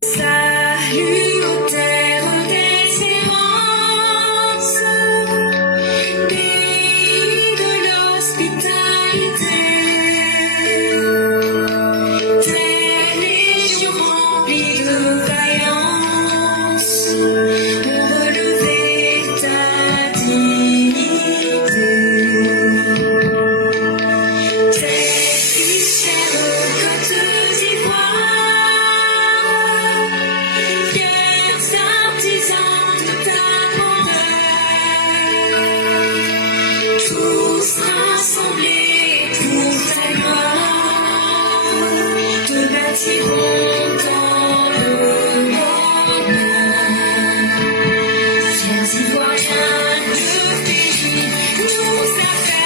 Salut aux terres d'espérance, pays de l'hospitalité, tes légions remplies de vaillance pour relever ta dignité. Tes fichères côtes d'Ivoire, fiers artisans de ta grandeur, tous rassemblés pour ta gloire, te bâtiront dans le bonheur. Fiers Ivoiriens, le pays nous appelle.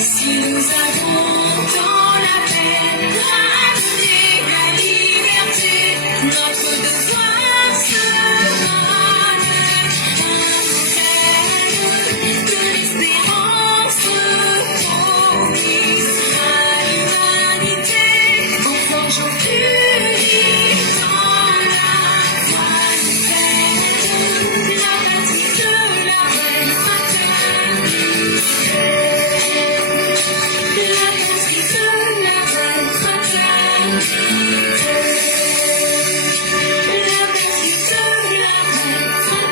Si nous avons dans la paix ramené la liberté, notre devoir se donne un appel de l'espérance promise à l'humanité, en forgeant unis dans la voie nouvelle, la patrie de la reine fraternité. La patrie de la reine fraternité. La patrie de la reine fraternité.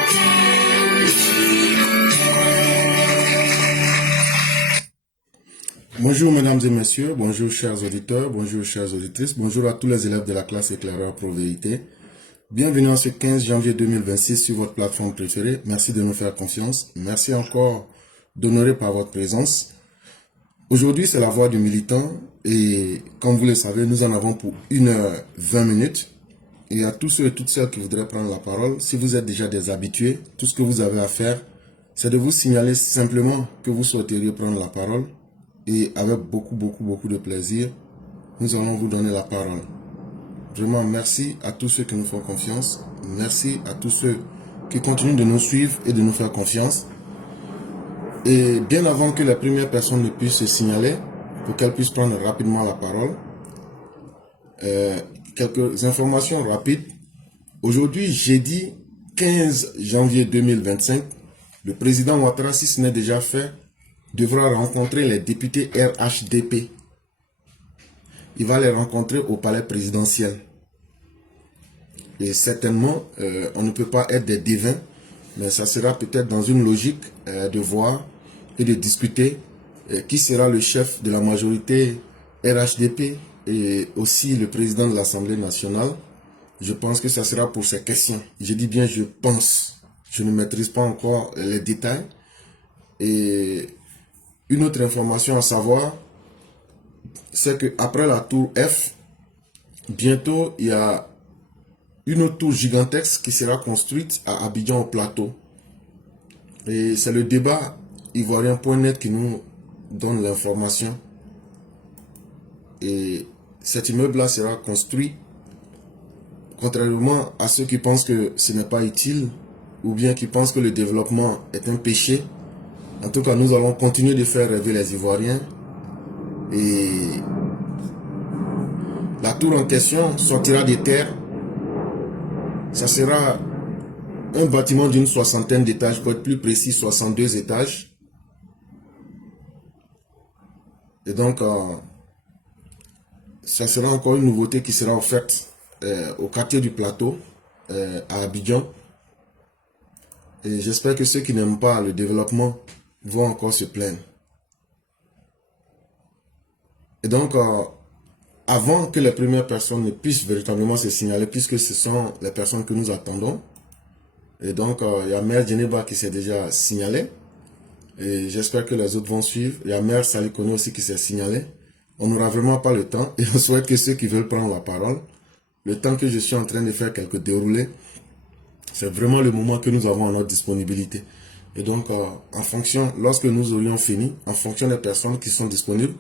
Bonjour mesdames et messieurs, bonjour chers auditeurs, bonjour chères auditrices, bonjour à tous les élèves de la classe éclaireur Pro-Vérité. Bienvenue en ce 15 janvier 2026 sur votre plateforme préférée. Merci de nous faire confiance. Merci encore d'honorer par votre présence. Aujourd'hui, c'est la voix du militant et comme vous le savez, nous en avons pour 1h20. Et à tous ceux et toutes celles qui voudraient prendre la parole, si vous êtes déjà des habitués, tout ce que vous avez à faire, c'est de vous signaler simplement que vous souhaiteriez prendre la parole. Et avec beaucoup de plaisir, nous allons vous donner la parole. Vraiment, merci à tous ceux qui nous font confiance. Merci à tous ceux qui continuent de nous suivre et de nous faire confiance. Et bien avant que la première personne ne puisse se signaler, pour qu'elle puisse prendre rapidement la parole, quelques informations rapides. Aujourd'hui, jeudi 15 janvier 2025, le président Ouattara, si ce n'est déjà fait, devra rencontrer les députés RHDP. Il va les rencontrer au palais présidentiel. Et certainement, on ne peut pas être des devins, mais ça sera peut-être dans une logique de voir et de discuter qui sera le chef de la majorité RHDP et aussi le président de l'Assemblée nationale. Je pense que ça sera pour ces questions. Je dis bien je pense. Je ne maîtrise pas encore les détails. Et une autre information à savoir, c'est qu'après la tour F, bientôt il y a une autre tour gigantesque qui sera construite à Abidjan au plateau. Et c'est le débat ivoirien.net qui nous donne l'information. Et cet immeuble-là sera construit, contrairement à ceux qui pensent que ce n'est pas utile, ou bien qui pensent que le développement est un péché. En tout cas, nous allons continuer de faire rêver les Ivoiriens. Et la tour en question sortira des terres. Ça sera un bâtiment d'une 60aine d'étages, pour être plus précis, 62 étages. Et donc, ça sera encore une nouveauté qui sera offerte au quartier du plateau, à Abidjan. Et j'espère que ceux qui n'aiment pas le développement vont encore se plaindre. Et donc, avant que les premières personnes ne puissent véritablement se signaler, puisque ce sont les personnes que nous attendons, et donc il y a Mère Djeneba qui s'est déjà signalé, et j'espère que les autres vont suivre. Il y a Mère Salikone aussi qui s'est signalé. On n'aura vraiment pas le temps, et je souhaite que ceux qui veulent prendre la parole, le temps que je suis en train de faire quelques déroulés, c'est vraiment le moment que nous avons à notre disponibilité. Et donc, en fonction, lorsque nous aurions fini, en fonction des personnes qui sont disponibles,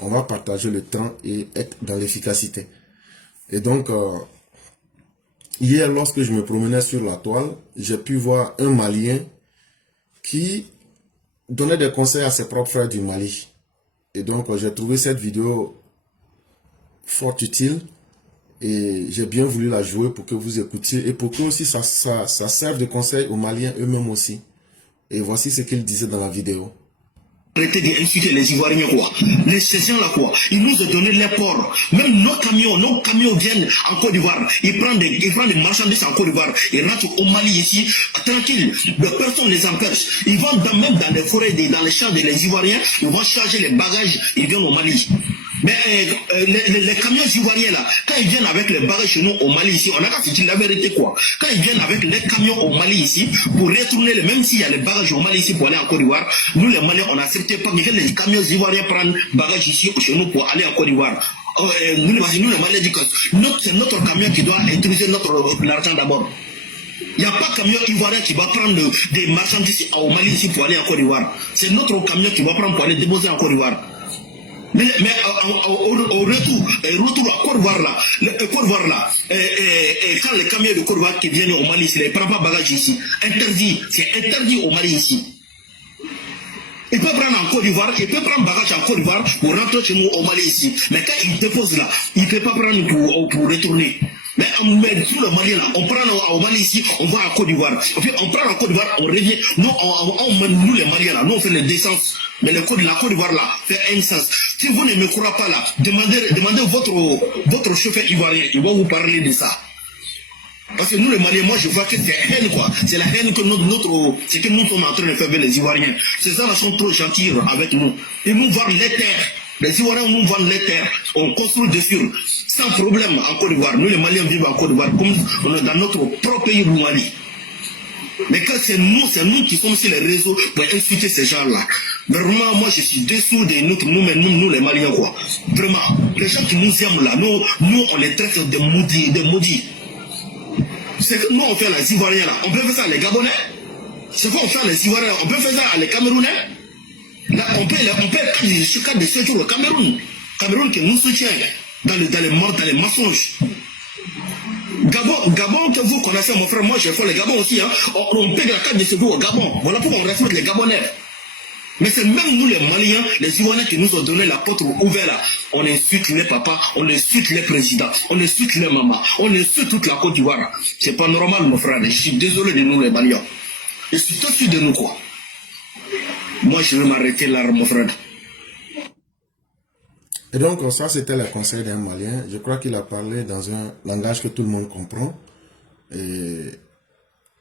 on va partager le temps et être dans l'efficacité. Et donc, hier, lorsque je me promenais sur la toile, j'ai pu voir un Malien qui donnait des conseils à ses propres frères du Mali. Et donc, j'ai trouvé cette vidéo fort utile Et j'ai bien voulu la jouer pour que vous écoutiez et pour que aussi ça serve de conseil aux Maliens eux-mêmes aussi. Et voici ce qu'il disait dans la vidéo. Arrêtez d'insulter les Ivoiriens, quoi. Ces gens-là, quoi. Ils nous ont donné les ports. Même nos camions viennent en Côte d'Ivoire. Ils prennent des marchandises en Côte d'Ivoire. Ils rentrent au Mali ici, tranquille. Personne ne les empêche. Ils vont même dans les forêts, dans les champs des Ivoiriens. Ils vont charger les bagages. Ils viennent au Mali. Mais les camions ivoiriens là, quand ils viennent avec les bagages chez nous au Mali ici, on a qu'à se dire la vérité quoi. Quand ils viennent avec les camions au Mali ici, pour retourner, même s'il y a les bagages au Mali ici pour aller en Côte d'Ivoire, nous les Maliens on n'acceptait pas que les camions ivoiriens prennent bagages ici chez nous pour aller en Côte d'Ivoire. Nous les Maliens disent que c'est notre camion qui doit utiliser l'argent d'abord. Il n'y a pas de camion ivoirien qui va prendre des marchandises au Mali ici pour aller en Côte d'Ivoire. C'est notre camion qui va prendre pour aller déposer en Côte d'Ivoire. Mais au retour à Côte d'Ivoire là, quand les camions de Côte d'Ivoire qui viennent au Mali ici, ils ne prennent pas bagage ici. Interdit, c'est interdit au Mali ici. Il peut prendre en Côte d'Ivoire, il peut prendre bagage en Côte d'Ivoire pour rentrer chez nous au Mali ici. Mais quand il dépose là, il ne peut pas prendre pour retourner. Mais tout le Mali là, on prend au Mali ici, on va à Côte d'Ivoire. On prend en Côte d'Ivoire, on revient. Nous les Maliens là, nous on fait le décence. Mais la Côte d'Ivoire là fait un sens. Si vous ne me croyez pas là, demandez votre chauffeur ivoirien, il va vous parler de ça. Parce que nous les Maliens, moi je vois que c'est haine quoi. C'est la haine que c'est que nous sommes en train de faire avec les Ivoiriens. Ces gens-là sont trop gentils avec nous. Ils nous vendent les terres. Les Ivoiriens nous vendent les terres. On construit dessus. Sans problème en Côte d'Ivoire. Nous les Maliens vivons en Côte d'Ivoire comme on est dans notre propre pays du Mali. Mais quand c'est nous qui sommes sur les réseaux pour insulter ces gens-là. Vraiment, moi je suis dessous de nous les Maliens quoi. Vraiment, les gens qui nous aiment là, nous on les traite de maudits. C'est que nous on fait les Ivoiriens là, on peut faire ça à les Gabonais. C'est quoi on fait les Ivoiriens, on peut faire ça à les Camerounais. Là on peut jusqu'à des séjours au Cameroun qui nous soutient dans les mensonges. Gabon que vous connaissez mon frère, moi je fais le Gabon aussi, hein. On paye la carte de séjour au Gabon. Voilà pourquoi on respecte les Gabonais. Mais c'est même nous les Maliens, les Ivoiriens qui nous ont donné la porte ouverte là. On insulte les papas, on insulte les présidents, on insulte les mamans, on insulte toute la Côte d'Ivoire. C'est pas normal mon frère, je suis désolé de nous les Maliens. Je suis tout de suite de nous quoi. Moi je vais m'arrêter là mon frère. Et donc ça c'était le conseil d'un Malien. Je crois qu'il a parlé dans un langage que tout le monde comprend. Et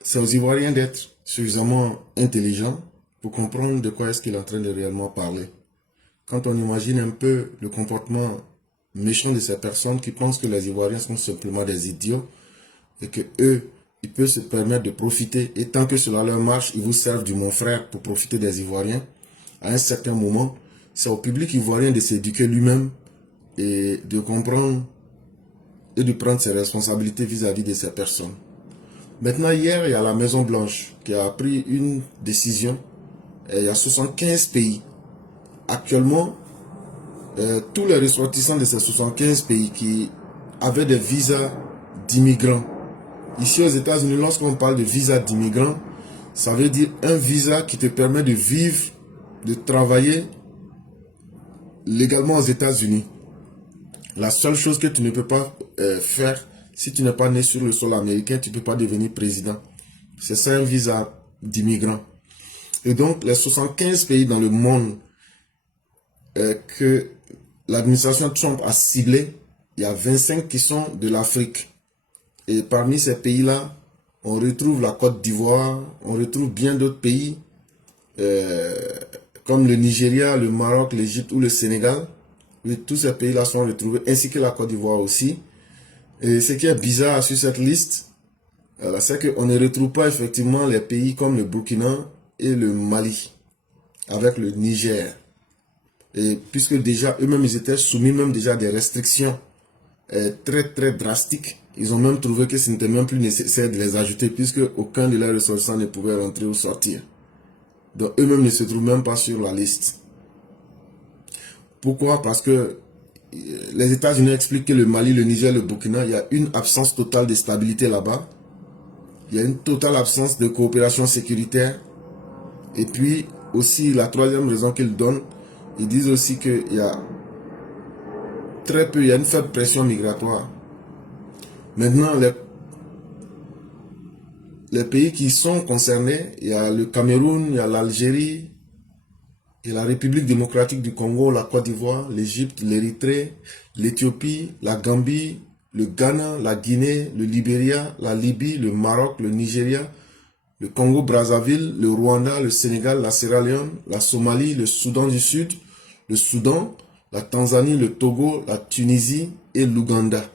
c'est aux Ivoiriens d'être suffisamment intelligents pour comprendre de quoi est-ce qu'il est en train de réellement parler. Quand on imagine un peu le comportement méchant de ces personnes qui pensent que les Ivoiriens sont simplement des idiots et que eux, ils peuvent se permettre de profiter et tant que cela leur marche, ils vous servent du mon frère pour profiter des Ivoiriens. À un certain moment, c'est au public ivoirien de s'éduquer lui-même et de comprendre et de prendre ses responsabilités vis-à-vis de ces personnes. Maintenant, hier, il y a la Maison Blanche qui a pris une décision. Il y a 75 pays. Actuellement, tous les ressortissants de ces 75 pays qui avaient des visas d'immigrants. Ici aux États-Unis, lorsqu'on parle de visa d'immigrants, ça veut dire un visa qui te permet de vivre, de travailler légalement aux États-Unis. La seule chose que tu ne peux pas faire, si tu n'es pas né sur le sol américain, tu ne peux pas devenir président. C'est ça un visa d'immigrant. Et donc, les 75 pays dans le monde que l'administration Trump a ciblé, il y a 25 qui sont de l'Afrique. Et parmi ces pays-là, on retrouve la Côte d'Ivoire, on retrouve bien d'autres pays, comme le Nigeria, le Maroc, l'Égypte ou le Sénégal. Oui, tous ces pays-là sont retrouvés, ainsi que la Côte d'Ivoire aussi. Et ce qui est bizarre sur cette liste, c'est qu'on ne retrouve pas effectivement les pays comme le Burkina et le Mali, avec le Niger. Et puisque déjà, eux-mêmes, ils étaient soumis même déjà à des restrictions très drastiques, ils ont même trouvé que ce n'était même plus nécessaire de les ajouter, puisque aucun de leurs ressortissants ne pouvait rentrer ou sortir. Donc eux-mêmes ne se trouvent même pas sur la liste. Pourquoi? Parce que les États-Unis expliquent que le Mali, le Niger, le Burkina, il y a une absence totale de stabilité là-bas. Il y a une totale absence de coopération sécuritaire. Et puis aussi, la troisième raison qu'ils donnent, ils disent aussi qu'il y a très peu, il y a une faible pression migratoire. Maintenant, les pays qui sont concernés, il y a le Cameroun, il y a l'Algérie, il y a la République démocratique du Congo, la Côte d'Ivoire, l'Égypte, l'Érythrée, l'Éthiopie, la Gambie, le Ghana, la Guinée, le Libéria, la Libye, le Maroc, le Nigeria, le Congo-Brazzaville, le Rwanda, le Sénégal, la Sierra Leone, la Somalie, le Soudan du Sud, le Soudan, la Tanzanie, le Togo, la Tunisie et l'Ouganda.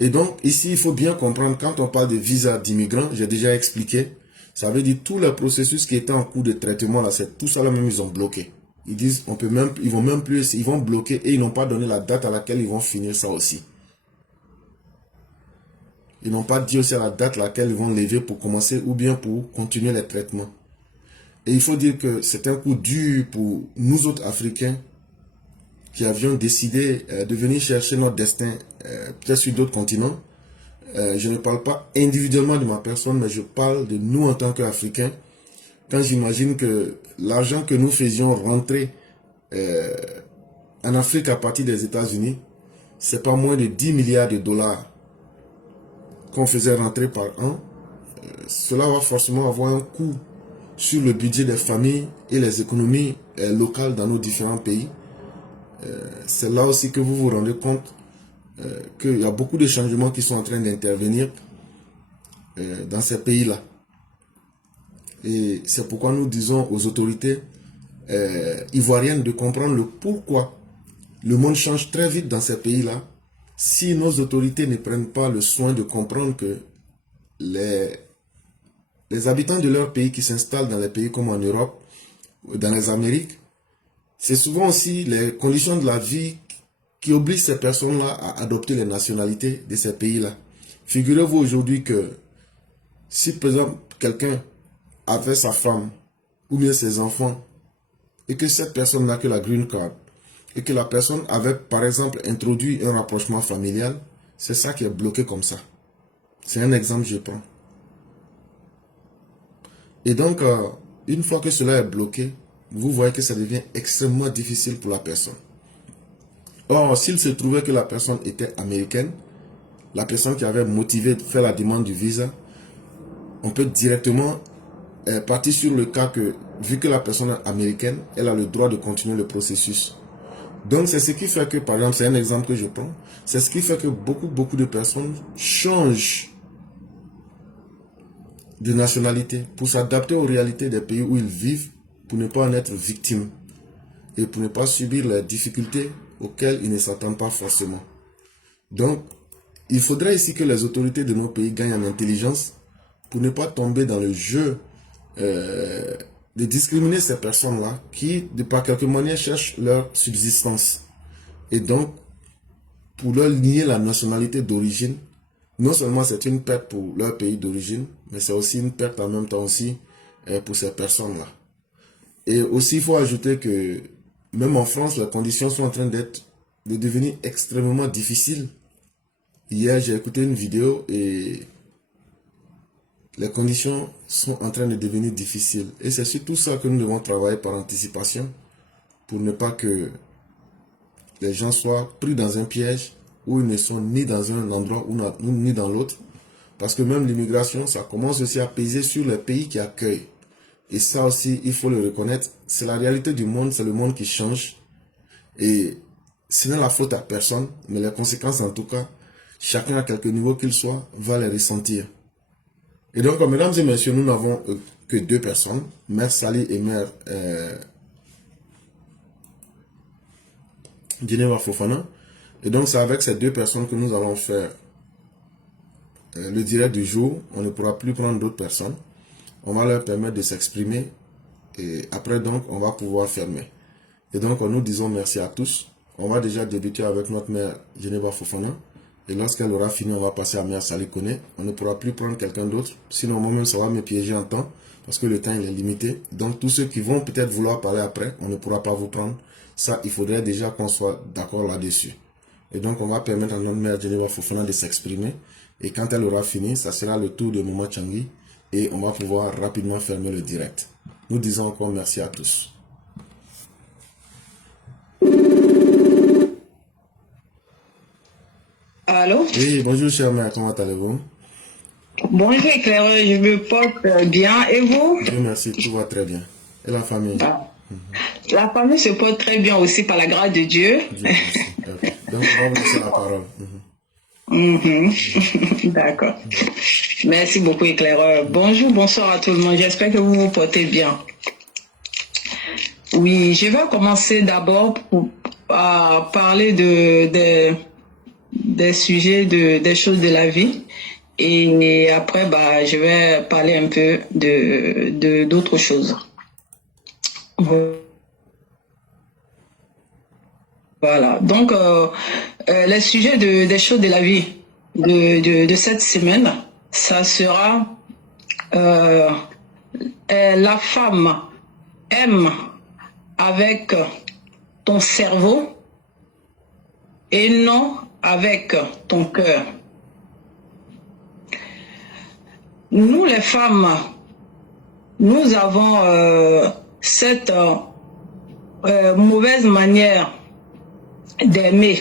Et donc, ici, il faut bien comprendre, quand on parle de visa d'immigrants, j'ai déjà expliqué, ça veut dire tout le processus qui était en cours de traitement, là, c'est tout ça là même, ils ont bloqué. Ils disent, on peut même, ils vont même plus, ils vont bloquer et ils n'ont pas donné la date à laquelle ils vont finir ça aussi. Ils n'ont pas dit aussi à la date à laquelle ils vont lever pour commencer ou bien pour continuer les traitements. Et il faut dire que c'est un coup dur pour nous autres Africains qui avions décidé de venir chercher notre destin peut-être sur d'autres continents. Je ne parle pas individuellement de ma personne, mais je parle de nous en tant qu'Africains. Quand j'imagine que l'argent que nous faisions rentrer en Afrique à partir des États-Unis, c'est pas moins de 10 milliards de dollars qu'on faisait rentrer par an. Cela va forcément avoir un coût sur le budget des familles et les économies locales dans nos différents pays. C'est là aussi que vous vous rendez compte qu'il y a beaucoup de changements qui sont en train d'intervenir dans ces pays-là. Et c'est pourquoi nous disons aux autorités ivoiriennes de comprendre le pourquoi le monde change très vite dans ces pays-là. Si nos autorités ne prennent pas le soin de comprendre que les habitants de leur pays qui s'installent dans les pays comme en Europe, dans les Amériques, c'est souvent aussi les conditions de la vie qui obligent ces personnes-là à adopter les nationalités de ces pays-là. Figurez-vous aujourd'hui que si par exemple quelqu'un avait sa femme ou bien ses enfants et que cette personne n'a que la green card et que la personne avait par exemple introduit un rapprochement familial, c'est ça qui est bloqué comme ça. C'est un exemple que je prends. Et donc, une fois que cela est bloqué, vous voyez que ça devient extrêmement difficile pour la personne. Or, s'il se trouvait que la personne était américaine, la personne qui avait motivé de faire la demande du visa, on peut directement partir sur le cas que, vu que la personne est américaine, elle a le droit de continuer le processus. Donc, c'est ce qui fait que, par exemple, c'est un exemple que je prends, c'est ce qui fait que beaucoup de personnes changent de nationalité pour s'adapter aux réalités des pays où ils vivent, pour ne pas en être victimes et pour ne pas subir les difficultés auxquelles ils ne s'attendent pas forcément. Donc, il faudrait ici que les autorités de nos pays gagnent en intelligence pour ne pas tomber dans le jeu de discriminer ces personnes-là qui, de par quelque manière, cherchent leur subsistance. Et donc, pour leur nier la nationalité d'origine, non seulement c'est une perte pour leur pays d'origine, mais c'est aussi une perte en même temps aussi pour ces personnes-là. Et aussi, il faut ajouter que même en France, les conditions sont en train de devenir extrêmement difficiles. Hier, j'ai écouté une vidéo et les conditions sont en train de devenir difficiles. Et c'est surtout ça que nous devons travailler par anticipation pour ne pas que les gens soient pris dans un piège où ils ne sont ni dans un endroit ni dans l'autre. Parce que même l'immigration, ça commence aussi à peser sur les pays qui accueillent. Et ça aussi, il faut le reconnaître, c'est la réalité du monde, c'est le monde qui change. Et ce n'est la faute à personne, mais les conséquences en tout cas, chacun à quelque niveau qu'il soit, va les ressentir. Et donc, mesdames et messieurs, nous n'avons que deux personnes, Mère Sali et Mère Djeneba Fofana. Et donc, c'est avec ces deux personnes que nous allons faire le direct du jour. On ne pourra plus prendre d'autres personnes. On va leur permettre de s'exprimer et après donc on va pouvoir fermer. Et donc nous disons merci à tous. On va déjà débuter avec notre mère Djeneba Fofana et lorsqu'elle aura fini on va passer à mère Sali Kone. On ne pourra plus prendre quelqu'un d'autre, sinon moi-même ça va me piéger en temps parce que le temps il est limité. Donc tous ceux qui vont peut-être vouloir parler après, on ne pourra pas vous prendre. Ça il faudrait déjà qu'on soit d'accord là-dessus. Et donc on va permettre à notre mère Djeneba Fofana de s'exprimer et quand elle aura fini, ça sera le tour de Maman Changi. Et on va pouvoir rapidement fermer le direct. Nous disons encore merci à tous. Allô? Oui, bonjour chère mère, comment allez-vous? Bonjour éclaireur, je me porte bien. Et vous? Dieu merci, tout va très bien. Et la famille? Ah. La famille se porte très bien aussi par la grâce de Dieu. Dieu merci. Ok. Donc on va vous laisser la parole. Mhm. D'accord. Merci beaucoup éclaireur. Bonjour, bonsoir à tout le monde. J'espère que vous vous portez bien. Oui, je vais commencer d'abord à parler des sujets, des choses de la vie. Et après, bah, je vais parler un peu d'autres choses. Voilà. Donc, les sujets des choses de la vie de cette semaine, ça sera euh, la femme aime avec ton cerveau et non avec ton cœur. Nous, les femmes, nous avons cette mauvaise manière d'aimer.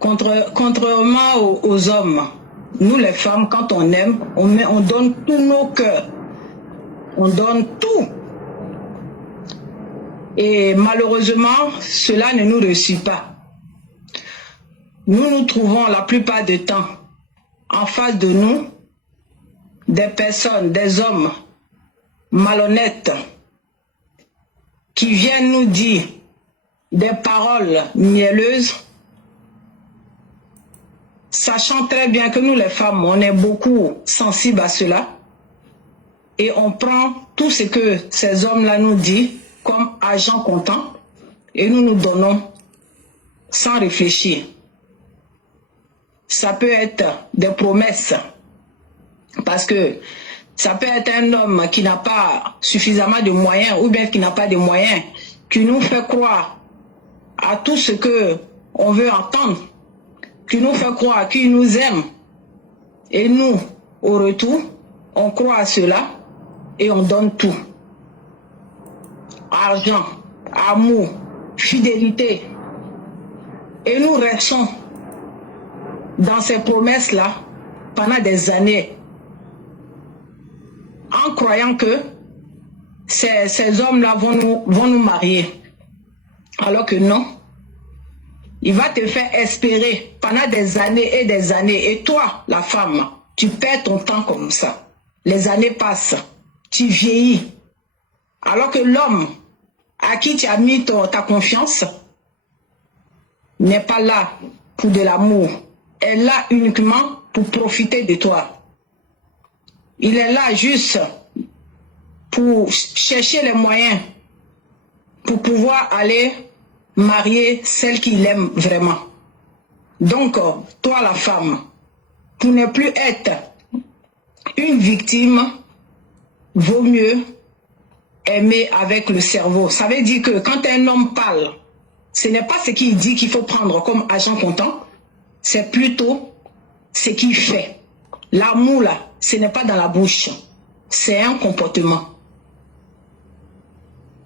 Contrairement aux hommes, nous les femmes, quand on aime, on donne tous nos cœurs. On donne tout. Et malheureusement, cela ne nous réussit pas. Nous nous trouvons la plupart du temps en face de nous des personnes, des hommes malhonnêtes qui viennent nous dire des paroles mielleuses, sachant très bien que nous les femmes, on est beaucoup sensibles à cela et on prend tout ce que ces hommes-là nous disent comme argent comptant et nous nous donnons sans réfléchir. Ça peut être des promesses parce que ça peut être un homme qui n'a pas suffisamment de moyens ou bien qui n'a pas de moyens, qui nous fait croire à tout ce que on veut entendre, qui nous fait croire qu'il nous aime. Et nous, au retour, on croit à cela et on donne tout. Argent, amour, fidélité. Et nous restons dans ces promesses-là pendant des années en croyant que ces hommes-là vont nous marier. Alors que non. Il va te faire espérer pendant des années et des années. Et toi, la femme, tu perds ton temps comme ça. Les années passent. Tu vieillis. Alors que l'homme à qui tu as mis ta confiance n'est pas là pour de l'amour. Elle est là uniquement pour profiter de toi. Il est là juste pour chercher les moyens pour pouvoir aller marier celle qu'il aime vraiment. Donc, toi la femme, pour ne plus être une victime, vaut mieux aimer avec le cerveau. Ça veut dire que quand un homme parle, ce n'est pas ce qu'il dit qu'il faut prendre comme argent comptant, c'est plutôt ce qu'il fait. L'amour là, ce n'est pas dans la bouche, c'est un comportement.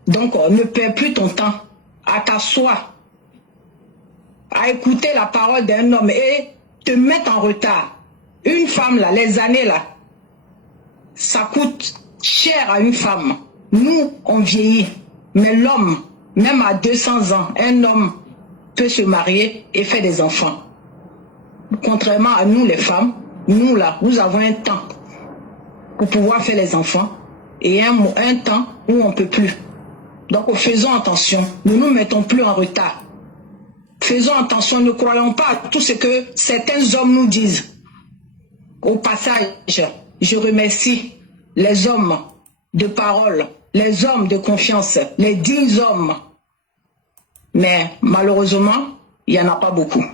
Donc, ne perds plus ton temps à t'asseoir, à écouter la parole d'un homme et te mettre en retard. Une femme là, les années là, ça coûte cher à une femme. Nous, on vieillit, mais l'homme, même à 200 ans, un homme peut se marier et faire des enfants. Contrairement à nous les femmes, nous là, nous avons un temps pour pouvoir faire les enfants et un temps où on ne peut plus. Donc faisons attention, ne nous mettons plus en retard. Faisons attention, ne croyons pas à tout ce que certains hommes nous disent. Au passage, je remercie les hommes de parole, les hommes de confiance, les 10 hommes. Mais malheureusement, il n'y en a pas beaucoup.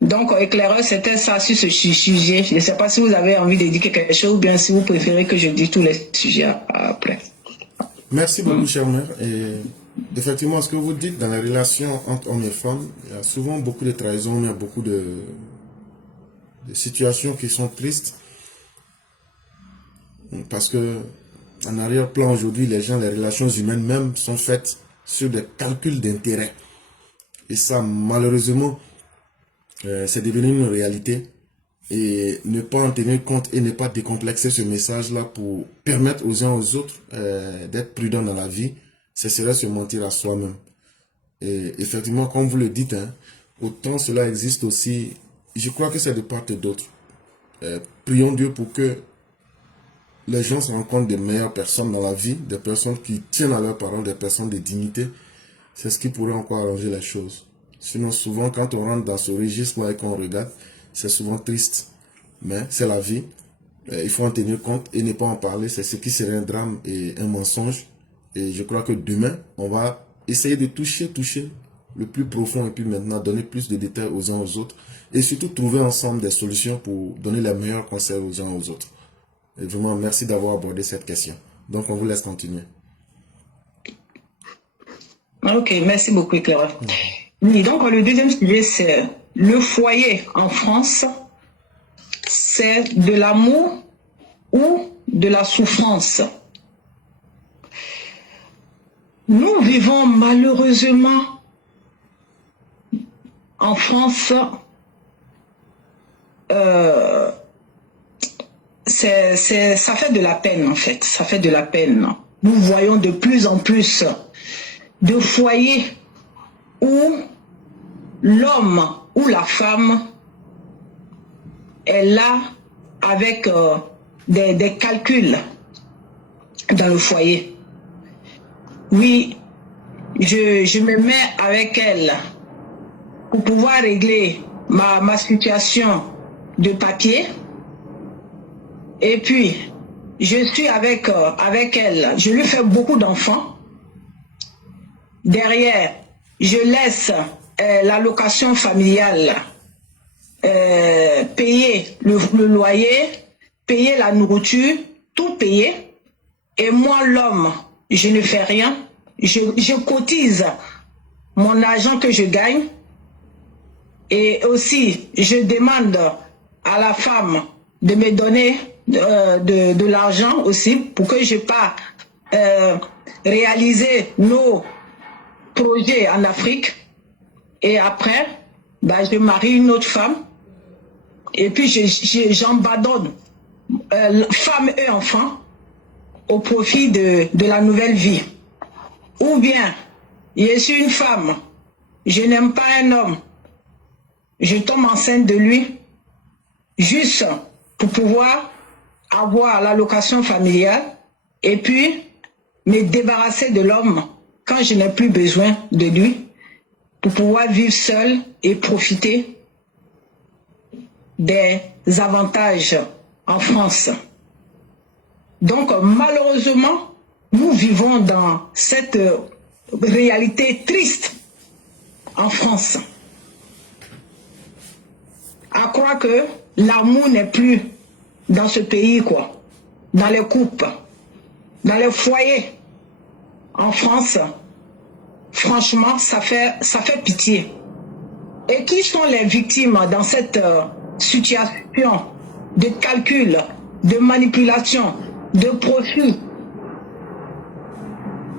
Donc, éclaireur, c'était ça sur ce sujet. Je ne sais pas si vous avez envie de dire quelque chose ou bien si vous préférez que je dise tous les sujets après. Merci beaucoup, chère mère. Et effectivement, ce que vous dites dans les relations entre hommes et femmes, il y a souvent beaucoup de trahisons, il y a beaucoup de situations qui sont tristes. Parce que, en arrière-plan, aujourd'hui, les relations humaines même sont faites sur des calculs d'intérêt. Et ça, malheureusement, c'est devenu une réalité. Et ne pas en tenir compte et ne pas décomplexer ce message-là pour permettre aux uns aux autres d'être prudents dans la vie, ce serait se mentir à soi-même. Et effectivement, comme vous le dites, hein, autant cela existe aussi, je crois que c'est de part et d'autre. Prions Dieu pour que les gens se rendent compte des meilleures personnes dans la vie, des personnes qui tiennent à leurs paroles, des personnes de dignité. C'est ce qui pourrait encore arranger les choses. Sinon, souvent, quand on rentre dans ce registre-là et qu'on regarde, c'est souvent triste. Mais c'est la vie. Il faut en tenir compte et ne pas en parler. C'est ce qui serait un drame et un mensonge. Et je crois que demain, on va essayer de toucher le plus profond et puis maintenant donner plus de détails aux uns aux autres. Et surtout trouver ensemble des solutions pour donner les meilleurs conseils aux uns aux autres. Et vraiment, merci d'avoir abordé cette question. Donc, on vous laisse continuer. Ok, merci beaucoup, Clara. Oui, donc le deuxième sujet, c'est le foyer en France. C'est de l'amour ou de la souffrance. Nous vivons malheureusement en France, ça fait de la peine en fait, ça fait de la peine. Nous voyons de plus en plus de foyers où l'homme ou la femme est là avec des calculs dans le foyer. Oui, je me mets avec elle pour pouvoir régler ma situation de papier. Et puis, je suis avec elle. Je lui fais beaucoup d'enfants. Derrière, je laisse l'allocation familiale, payer le loyer, payer la nourriture, tout payer. Et moi, l'homme, je ne fais rien. Je cotise mon argent que je gagne. Et aussi, je demande à la femme de me donner de l'argent aussi pour que je puisse réaliser nos projets en Afrique. Et après, je marie une autre femme. Et puis, j'abandonne femme et enfant au profit de la nouvelle vie. Ou bien, je suis une femme, je n'aime pas un homme, je tombe enceinte de lui, juste pour pouvoir avoir l'allocation familiale et puis me débarrasser de l'homme quand je n'ai plus besoin de lui pour pouvoir vivre seul et profiter des avantages en France. Donc malheureusement, nous vivons dans cette réalité triste en France. À croire que l'amour n'est plus dans ce pays, quoi. Dans les couples, dans les foyers. En France, franchement, ça fait pitié. Et qui sont les victimes dans cette situation de calcul, de manipulation, de profit?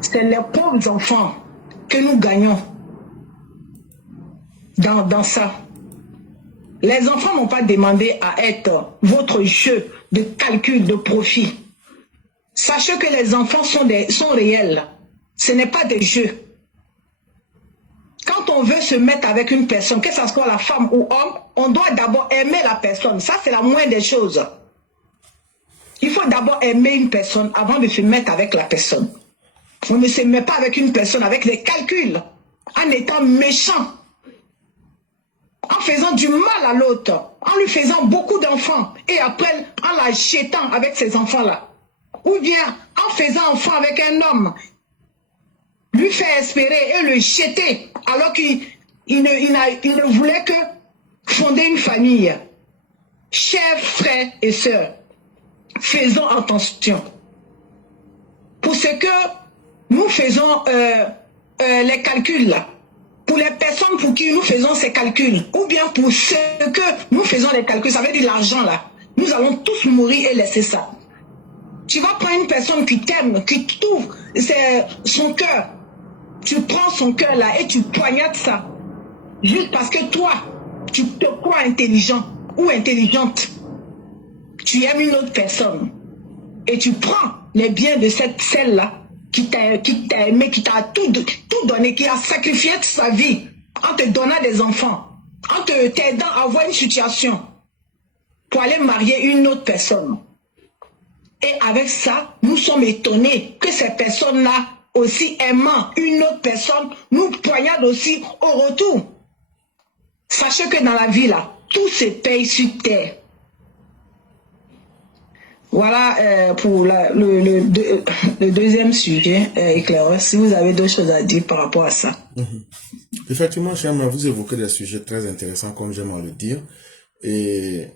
C'est les pauvres enfants que nous gagnons dans ça. Les enfants n'ont pas demandé à être votre jeu de calcul, de profit. Sachez que les enfants sont réels. Ce n'est pas des jeux. Quand on veut se mettre avec une personne, que ce soit la femme ou homme, on doit d'abord aimer la personne. Ça, c'est la moindre des choses. Il faut d'abord aimer une personne avant de se mettre avec la personne. On ne se met pas avec une personne avec des calculs, en étant méchant, en faisant du mal à l'autre, en lui faisant beaucoup d'enfants, et après en la jetant avec ces enfants-là. Ou bien en faisant enfant avec un homme, lui faire espérer et le jeter, alors qu'il ne voulait que fonder une famille. Chers frères et sœurs, faisons attention. Pour ce que nous faisons les calculs là, pour les personnes pour qui nous faisons ces calculs, ou bien pour ceux que nous faisons les calculs, ça veut dire l'argent là, nous allons tous mourir et laisser ça. Tu vas prendre une personne qui t'aime, qui t'ouvre son cœur, tu prends son cœur là et tu poignardes ça, juste parce que toi, tu te crois intelligent ou intelligente, tu aimes une autre personne et tu prends les biens de celle-là qui t'a aimé, qui t'a tout donné, qui a sacrifié sa vie en te donnant des enfants, en t'aidant à avoir une situation pour aller marier une autre personne. Et avec ça, nous sommes étonnés que ces personnes-là, aussi aimant une autre personne, nous poignardent aussi au retour. Sachez que dans la vie, là, tout se paye sur terre. Voilà pour le deuxième sujet, éclaireur. Si vous avez d'autres choses à dire par rapport à ça. Effectivement, j'aimerais vous évoquer des sujets très intéressants, comme j'aime à le dire. Et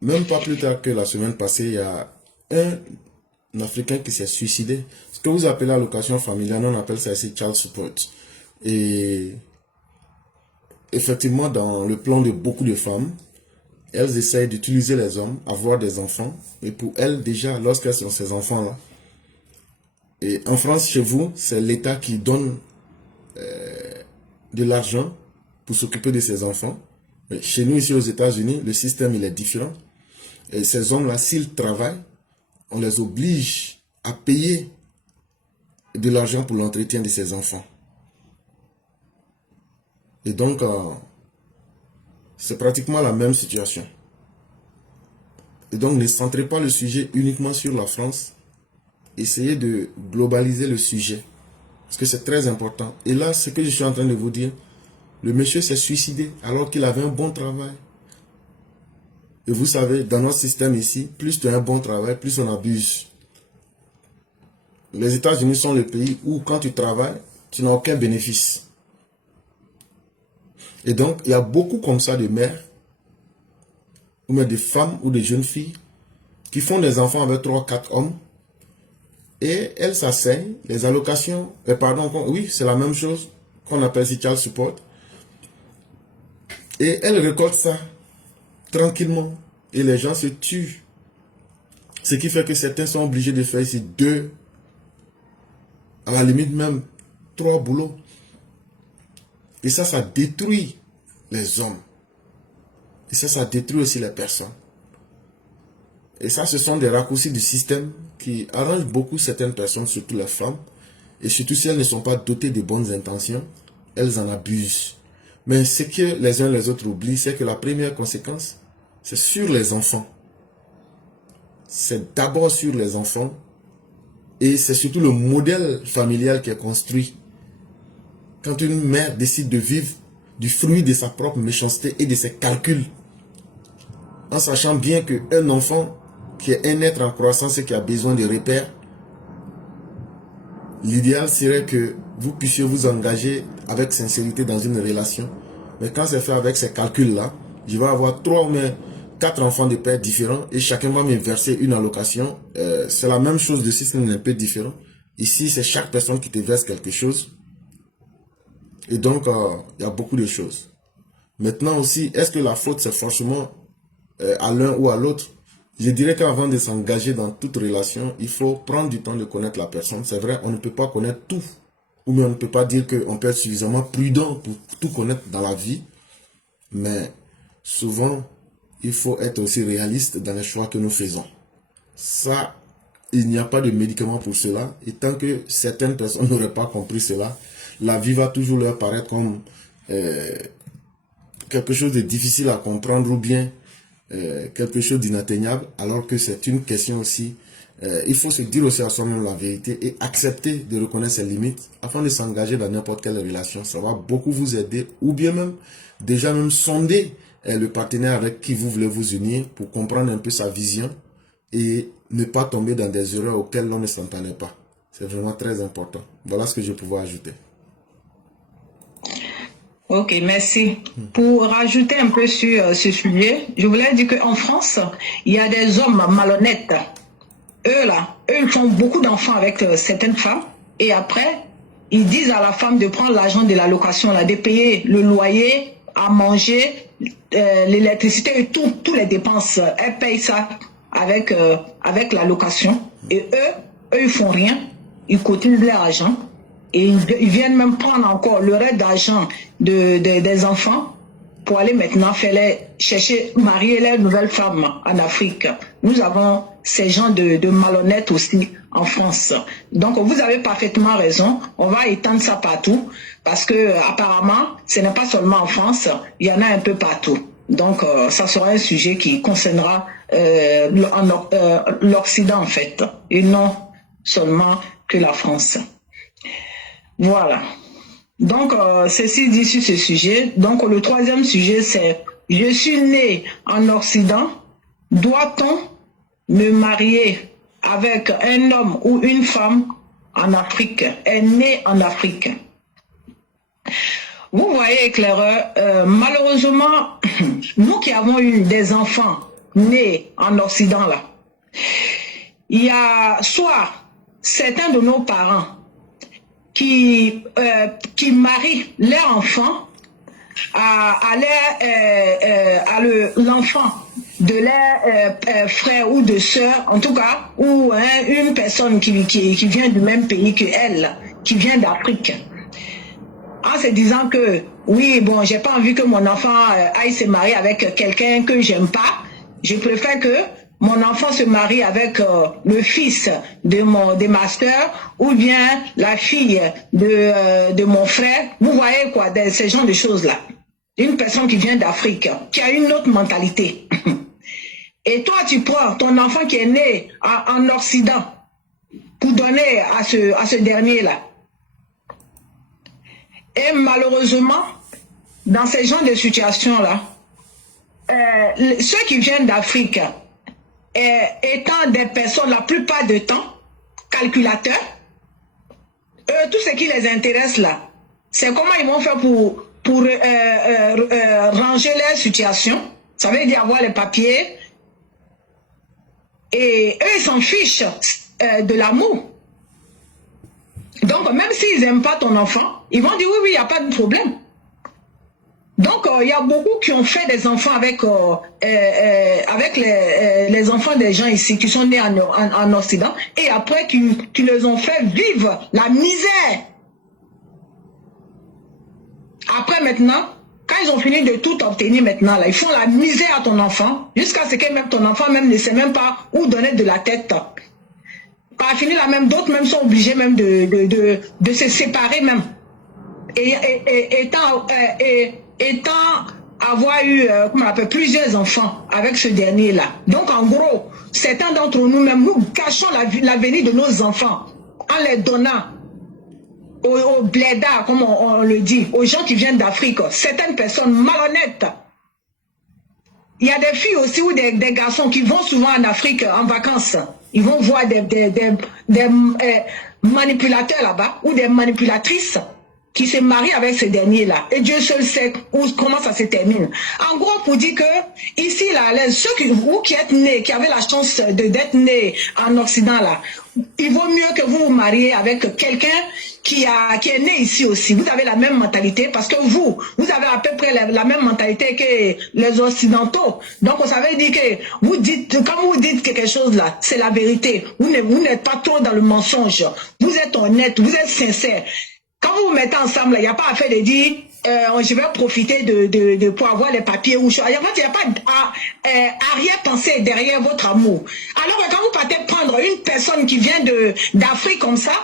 même pas plus tard que la semaine passée, il y a un Africain qui s'est suicidé. Ce que vous appelez allocation familiale, on appelle ça ici child support. Et effectivement, dans le plan de beaucoup de femmes, elles essayent d'utiliser les hommes, avoir des enfants. Et pour elles, déjà, lorsqu'elles ont ces enfants-là, et en France, chez vous, c'est l'État qui donne de l'argent pour s'occuper de ses enfants. Mais chez nous, ici aux États-Unis, le système il est différent. Et ces hommes-là, s'ils travaillent, on les oblige à payer de l'argent pour l'entretien de ses enfants. Et donc, c'est pratiquement la même situation. Et donc, ne centrez pas le sujet uniquement sur la France. Essayez de globaliser le sujet. Parce que c'est très important. Et là, ce que je suis en train de vous dire, le monsieur s'est suicidé alors qu'il avait un bon travail. Et vous savez, dans notre système ici, plus tu as un bon travail, plus on abuse. Les États-Unis sont le pays où quand tu travailles, tu n'as aucun bénéfice. Et donc, il y a beaucoup comme ça de mères, ou même des femmes ou des jeunes filles, qui font des enfants avec 3-4 hommes, et elles s'asseyent, les allocations, oui, c'est la même chose qu'on appelle ici child support, et elles récoltent ça tranquillement, et les gens se tuent. Ce qui fait que certains sont obligés de faire ici 2, à la limite même 3 boulots. Et ça détruit les hommes. Et ça détruit aussi les personnes. Et ça, ce sont des raccourcis du système qui arrangent beaucoup certaines personnes, surtout les femmes. Et surtout si elles ne sont pas dotées de bonnes intentions, elles en abusent. Mais ce que les uns et les autres oublient, c'est que la première conséquence, c'est sur les enfants. C'est d'abord sur les enfants. Et c'est surtout le modèle familial qui est construit. Quand une mère décide de vivre du fruit de sa propre méchanceté et de ses calculs, en sachant bien qu'un enfant qui est un être en croissance et qui a besoin de repères, l'idéal serait que vous puissiez vous engager avec sincérité dans une relation. Mais quand c'est fait avec ces calculs-là, je vais avoir 3 ou même 4 enfants de pères différents et chacun va me verser une allocation. C'est la même chose, le système est un peu différent. Ici, c'est chaque personne qui te verse quelque chose. Et donc, il y a beaucoup de choses. Maintenant aussi, est-ce que la faute, c'est forcément à l'un ou à l'autre? Je dirais qu'avant de s'engager dans toute relation, il faut prendre du temps de connaître la personne. C'est vrai, on ne peut pas connaître tout. Ou même on ne peut pas dire qu'on peut être suffisamment prudent pour tout connaître dans la vie. Mais souvent, il faut être aussi réaliste dans les choix que nous faisons. Ça, il n'y a pas de médicament pour cela. Et tant que certaines personnes n'auraient pas compris cela, la vie va toujours leur paraître comme quelque chose de difficile à comprendre ou bien quelque chose d'inatteignable, alors que c'est une question aussi. Il faut se dire aussi à soi-même la vérité et accepter de reconnaître ses limites afin de s'engager dans n'importe quelle relation. Ça va beaucoup vous aider, ou bien même déjà même sonder le partenaire avec qui vous voulez vous unir pour comprendre un peu sa vision et ne pas tomber dans des erreurs auxquelles l'on ne s'entendait pas. C'est vraiment très important. Voilà ce que je pouvais ajouter. Ok, merci. Pour rajouter un peu sur ce sujet, je voulais dire qu'en France, il y a des hommes malhonnêtes. Eux, ils font beaucoup d'enfants avec certaines femmes. Et après, ils disent à la femme de prendre l'argent de la location, de payer le loyer, à manger, l'électricité et toutes les dépenses. Elles payent ça avec la location. Et eux, ils font rien. Ils cotisent leur argent. Et ils viennent même prendre encore le reste d'argent des enfants pour aller maintenant chercher, marier les nouvelles femmes en Afrique. Nous avons ces gens de malhonnêtes aussi en France. Donc vous avez parfaitement raison, on va étendre ça partout parce que apparemment ce n'est pas seulement en France, il y en a un peu partout. Donc ça sera un sujet qui concernera l'Occident en fait, et non seulement que la France. Voilà. Donc ceci dit sur ce sujet. Donc le troisième sujet c'est: je suis né en Occident, doit-on me marier avec un homme ou une femme en Afrique, est né en Afrique? Vous voyez, éclaireur, malheureusement, nous qui avons eu des enfants nés en Occident, là, il y a soit certains de nos parents qui marient leurs enfants à l'enfant de leur frère ou de sœur, en tout cas, ou une personne qui vient du même pays que elle, qui vient d'Afrique, en se disant que oui, bon, j'ai pas envie que mon enfant aille se marier avec quelqu'un que j'aime pas, je préfère que mon enfant se marie avec le fils de ma sœur ou bien la fille de mon frère. Vous voyez quoi, ces genres de choses-là. Une personne qui vient d'Afrique, qui a une autre mentalité. Et toi, tu prends ton enfant qui est né en Occident pour donner à ce dernier-là. Et malheureusement, dans ces genres de situations-là, ceux qui viennent d'Afrique, étant des personnes la plupart du temps calculateurs, tout ce qui les intéresse là, c'est comment ils vont faire pour ranger leur situation. Ça veut dire avoir les papiers. Et eux, ils s'en fichent de l'amour. Donc, même s'ils n'aiment pas ton enfant, ils vont dire oui, il n'y a pas de problème. Donc, il y a beaucoup qui ont fait des enfants avec les enfants des gens ici qui sont nés en Occident et après qui les ont fait vivre la misère. Après maintenant, quand ils ont fini de tout obtenir maintenant, là, ils font la misère à ton enfant jusqu'à ce que même ton enfant même ne sait même pas où donner de la tête. Par finir là même, d'autres même sont obligés même de se séparer même. Étant avoir eu comment on appelle, plusieurs enfants avec ce dernier-là. Donc en gros, certains d'entre nous-mêmes, nous cachons l'avenir de nos enfants en les donnant aux blédards, comme on le dit, aux gens qui viennent d'Afrique, certaines personnes malhonnêtes. Il y a des filles aussi ou des garçons qui vont souvent en Afrique en vacances. Ils vont voir des manipulateurs là-bas ou des manipulatrices qui se marient avec ces derniers-là. Et Dieu seul sait comment ça se termine. En gros, pour dire que ici, là, ceux qui êtes nés, qui avez la chance d'être nés en Occident, là, il vaut mieux que vous vous mariez avec quelqu'un qui est né ici aussi. Vous avez la même mentalité parce que vous avez à peu près la même mentalité que les Occidentaux. Donc, ça veut dire que vous dites, quand vous dites quelque chose là, c'est la vérité. Vous n'êtes pas trop dans le mensonge. Vous êtes honnête, vous êtes sincère. Quand vous vous mettez ensemble, il n'y a pas à faire de dire je vais profiter pour avoir les papiers ou chose. Il n'y a pas arrière-pensée derrière votre amour. Alors que quand vous partez prendre une personne qui vient d'Afrique comme ça,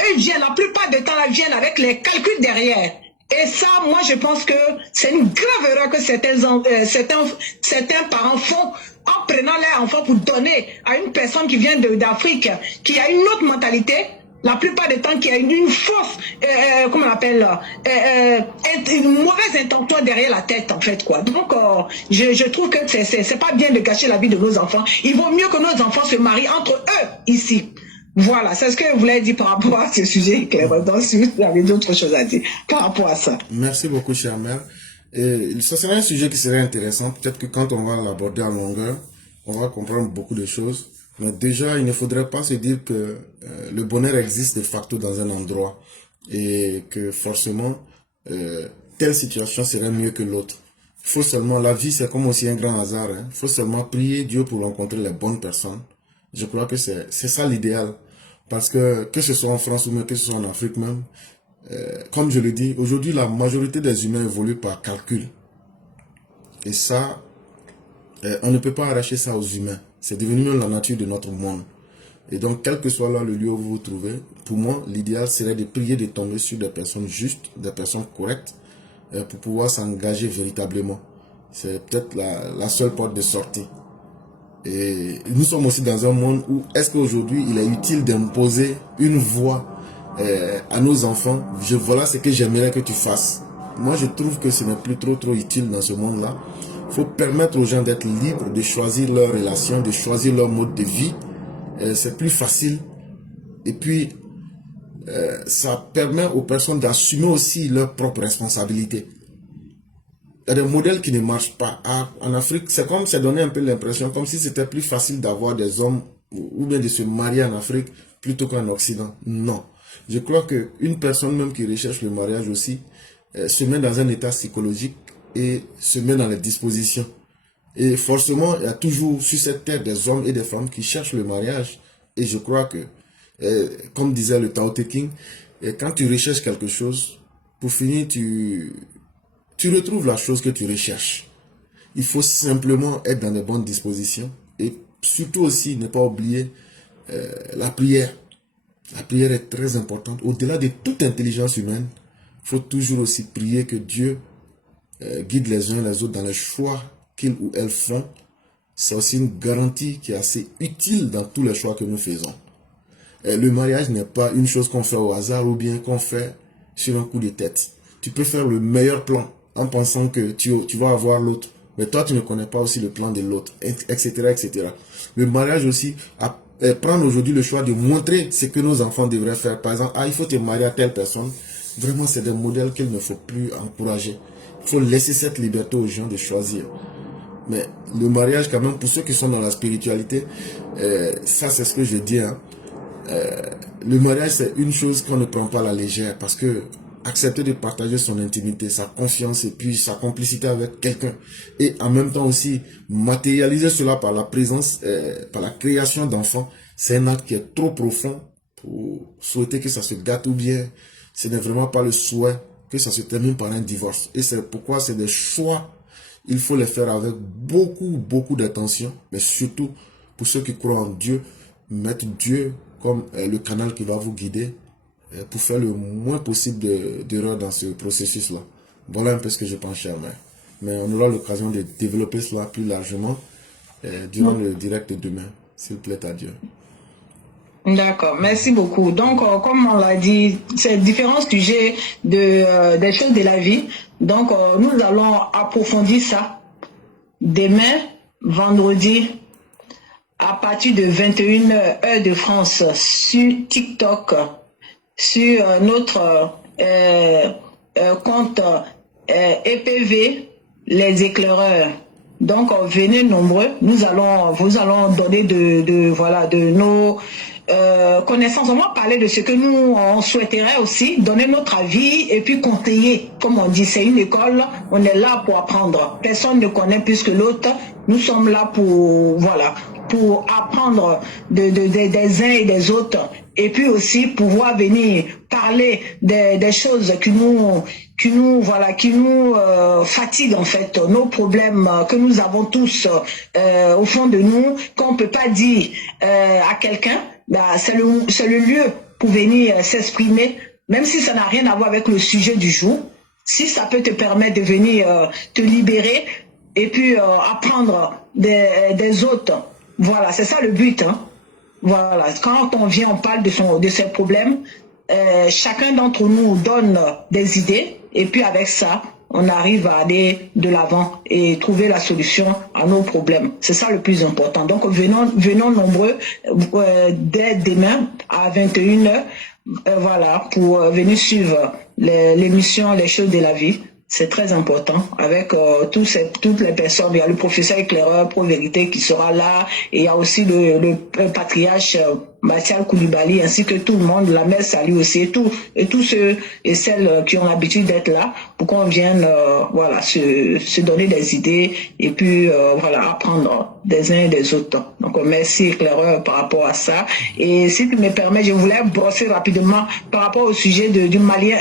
eux viennent, la plupart du temps, ils viennent avec les calculs derrière. Et ça, moi, je pense que c'est une grave erreur que certains parents font en prenant leur enfant pour donner à une personne qui vient d'Afrique, qui a une autre mentalité. La plupart du temps, qui a une fausse, comment on appelle, une mauvaise intention derrière la tête, en fait, quoi. Donc, je trouve que c'est pas bien de gâcher la vie de nos enfants. Il vaut mieux que nos enfants se marient entre eux, ici. Voilà, c'est ce que je voulais dire par rapport à ce sujet. Donc, si vous avez d'autres choses à dire par rapport à ça. Merci beaucoup, chère mère. Et ce serait un sujet qui serait intéressant. Peut-être que quand on va l'aborder en longueur, on va comprendre beaucoup de choses. Mais déjà, il ne faudrait pas se dire que le bonheur existe de facto dans un endroit et que forcément, telle situation serait mieux que l'autre. Il faut seulement, la vie c'est comme aussi un grand hasard, hein. Il faut seulement prier Dieu pour rencontrer les bonnes personnes. Je crois que c'est ça l'idéal. Parce que ce soit en France ou même que ce soit en Afrique même, comme je le dis, aujourd'hui la majorité des humains évoluent par calcul. Et ça, on ne peut pas arracher ça aux humains. C'est devenu la nature de notre monde. Et donc, quel que soit là le lieu où vous vous trouvez, pour moi, l'idéal serait de prier de tomber sur des personnes justes, des personnes correctes, pour pouvoir s'engager véritablement. C'est peut-être la seule porte de sortie. Et nous sommes aussi dans un monde où est-ce qu'aujourd'hui il est utile d'imposer une voix à nos enfants? Voilà ce que j'aimerais que tu fasses. Moi, je trouve que ce n'est plus trop utile dans ce monde-là. Il faut permettre aux gens d'être libres, de choisir leurs relations, de choisir leur mode de vie. C'est plus facile. Et puis, ça permet aux personnes d'assumer aussi leurs propres responsabilités. Il y a des modèles qui ne marchent pas. En Afrique, c'est comme c'est donné un peu l'impression, comme si c'était plus facile d'avoir des hommes ou bien de se marier en Afrique plutôt qu'en Occident. Non. Je crois qu'une personne même qui recherche le mariage aussi se met dans un état psychologique et se met dans les dispositions. Et forcément, il y a toujours sur cette terre des hommes et des femmes qui cherchent le mariage. Et je crois que, comme disait le Tao Te Ching, quand tu recherches quelque chose, pour finir, tu retrouves la chose que tu recherches. Il faut simplement être dans de bonnes dispositions. Et surtout aussi, ne pas oublier la prière. La prière est très importante. Au-delà de toute intelligence humaine, il faut toujours aussi prier que Dieu guide les uns et les autres dans les choix qu'ils ou elles font. C'est aussi une garantie qui est assez utile dans tous les choix que nous faisons. Le mariage n'est pas une chose qu'on fait au hasard ou bien qu'on fait sur un coup de tête. Tu peux faire le meilleur plan en pensant que tu vas avoir l'autre. Mais toi, tu ne connais pas aussi le plan de l'autre, etc., etc. Le mariage aussi, prendre aujourd'hui le choix de montrer ce que nos enfants devraient faire. Par exemple, il faut te marier à telle personne. Vraiment, c'est des modèles qu'il ne faut plus encourager. Il faut laisser cette liberté aux gens de choisir. Mais le mariage, quand même, pour ceux qui sont dans la spiritualité, ça, c'est ce que je dis. Le mariage, c'est une chose qu'on ne prend pas à la légère parce que accepter de partager son intimité, sa confiance et puis sa complicité avec quelqu'un. Et en même temps aussi, matérialiser cela par la présence, par la création d'enfants, c'est un acte qui est trop profond pour souhaiter que ça se gâte ou bien ce n'est vraiment pas le souhait que ça se termine par un divorce. Et c'est pourquoi c'est des choix. Il faut les faire avec beaucoup d'attention, mais surtout pour ceux qui croient en Dieu, mettre Dieu comme le canal qui va vous guider pour faire le moins possible d'erreurs dans ce processus-là. Voilà un peu ce que je pense, cher mère. Mais on aura l'occasion de développer cela plus largement durant le direct de demain, s'il plaît à Dieu. D'accord, merci beaucoup. Donc, comme on l'a dit, c'est différents sujets des choses de la vie. Donc, nous allons approfondir ça demain, vendredi, à partir de 21h, heure de France, sur TikTok, sur notre compte EPV, les éclaireurs. Donc, venez nombreux. Vous allons donner de nos connaissances. On va parler de ce que nous on souhaiterait aussi, donner notre avis et puis conseiller. Comme on dit, c'est une école, on est là pour apprendre. Personne ne connaît plus que l'autre. Nous sommes là pour apprendre des uns et des autres, et puis aussi pouvoir venir parler des choses qui nous fatiguent en fait, nos problèmes que nous avons tous au fond de nous, qu'on peut pas dire à quelqu'un. C'est le lieu pour venir s'exprimer, même si ça n'a rien à voir avec le sujet du jour. Si ça peut te permettre de venir te libérer et puis apprendre des autres. Voilà, c'est ça le but. Voilà, quand on vient, on parle de ses problèmes. Chacun d'entre nous donne des idées et puis avec ça, on arrive à aller de l'avant et trouver la solution à nos problèmes. C'est ça le plus important. Donc venons nombreux dès demain à 21h, voilà, pour venir suivre l'émission Les choses de la vie. C'est très important avec toutes les personnes. Il y a le professeur éclaireur Pro Vérité qui sera là et il y a aussi le patriarche Martial Koulibaly, ainsi que tout le monde, la messe salue aussi, et tous ceux et celles qui ont l'habitude d'être là, pour qu'on vienne voilà, se donner des idées et puis voilà, apprendre des uns et des autres. Donc merci éclaireur par rapport à ça. Et si tu me permets, je voulais brosser rapidement par rapport au sujet du Malien,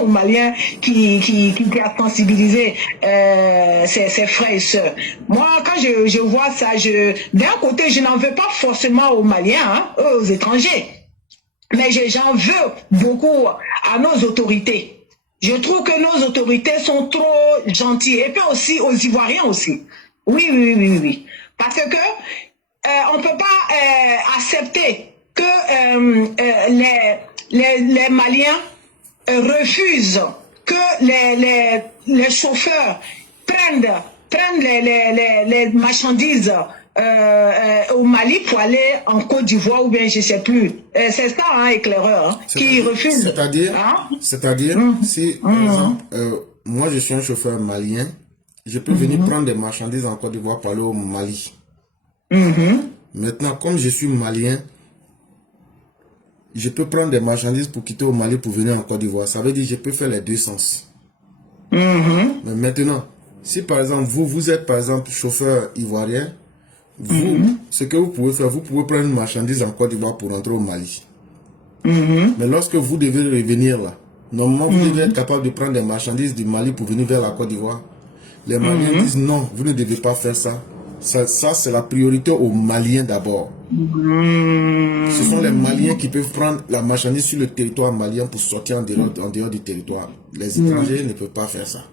au Malien qui a sensibilisé ses frères et sœurs. Moi, quand je vois ça, d'un côté, je n'en veux pas forcément aux Maliens, hein, aux étrangers, mais j'en veux beaucoup à nos autorités. Je trouve que nos autorités sont trop gentilles, et puis aussi aux Ivoiriens aussi. Oui. Parce que on ne peut pas accepter que les Maliens refusent que les chauffeurs prennent les marchandises au Mali pour aller en Côte d'Ivoire ou bien je ne sais plus. C'est ça, hein, éclaireur, hein, qui refuse. C'est-à-dire, si par exemple, moi je suis un chauffeur malien, je peux venir prendre des marchandises en Côte d'Ivoire pour aller au Mali. Maintenant, comme je suis malien, je peux prendre des marchandises pour quitter au Mali pour venir en Côte d'Ivoire. Ça veut dire que je peux faire les deux sens. Mais maintenant, si par exemple, vous êtes par exemple chauffeur ivoirien, ce que vous pouvez faire, vous pouvez prendre une marchandise en Côte d'Ivoire pour rentrer au Mali. Mais lorsque vous devez revenir là, normalement vous devez être capable de prendre des marchandises du Mali pour venir vers la Côte d'Ivoire. Les Maliens disent non, vous ne devez pas faire ça. Ça c'est la priorité aux Maliens d'abord. Ce sont les Maliens qui peuvent prendre la marchandise sur le territoire malien pour sortir en dehors du territoire. Les étrangers ne peuvent pas faire ça.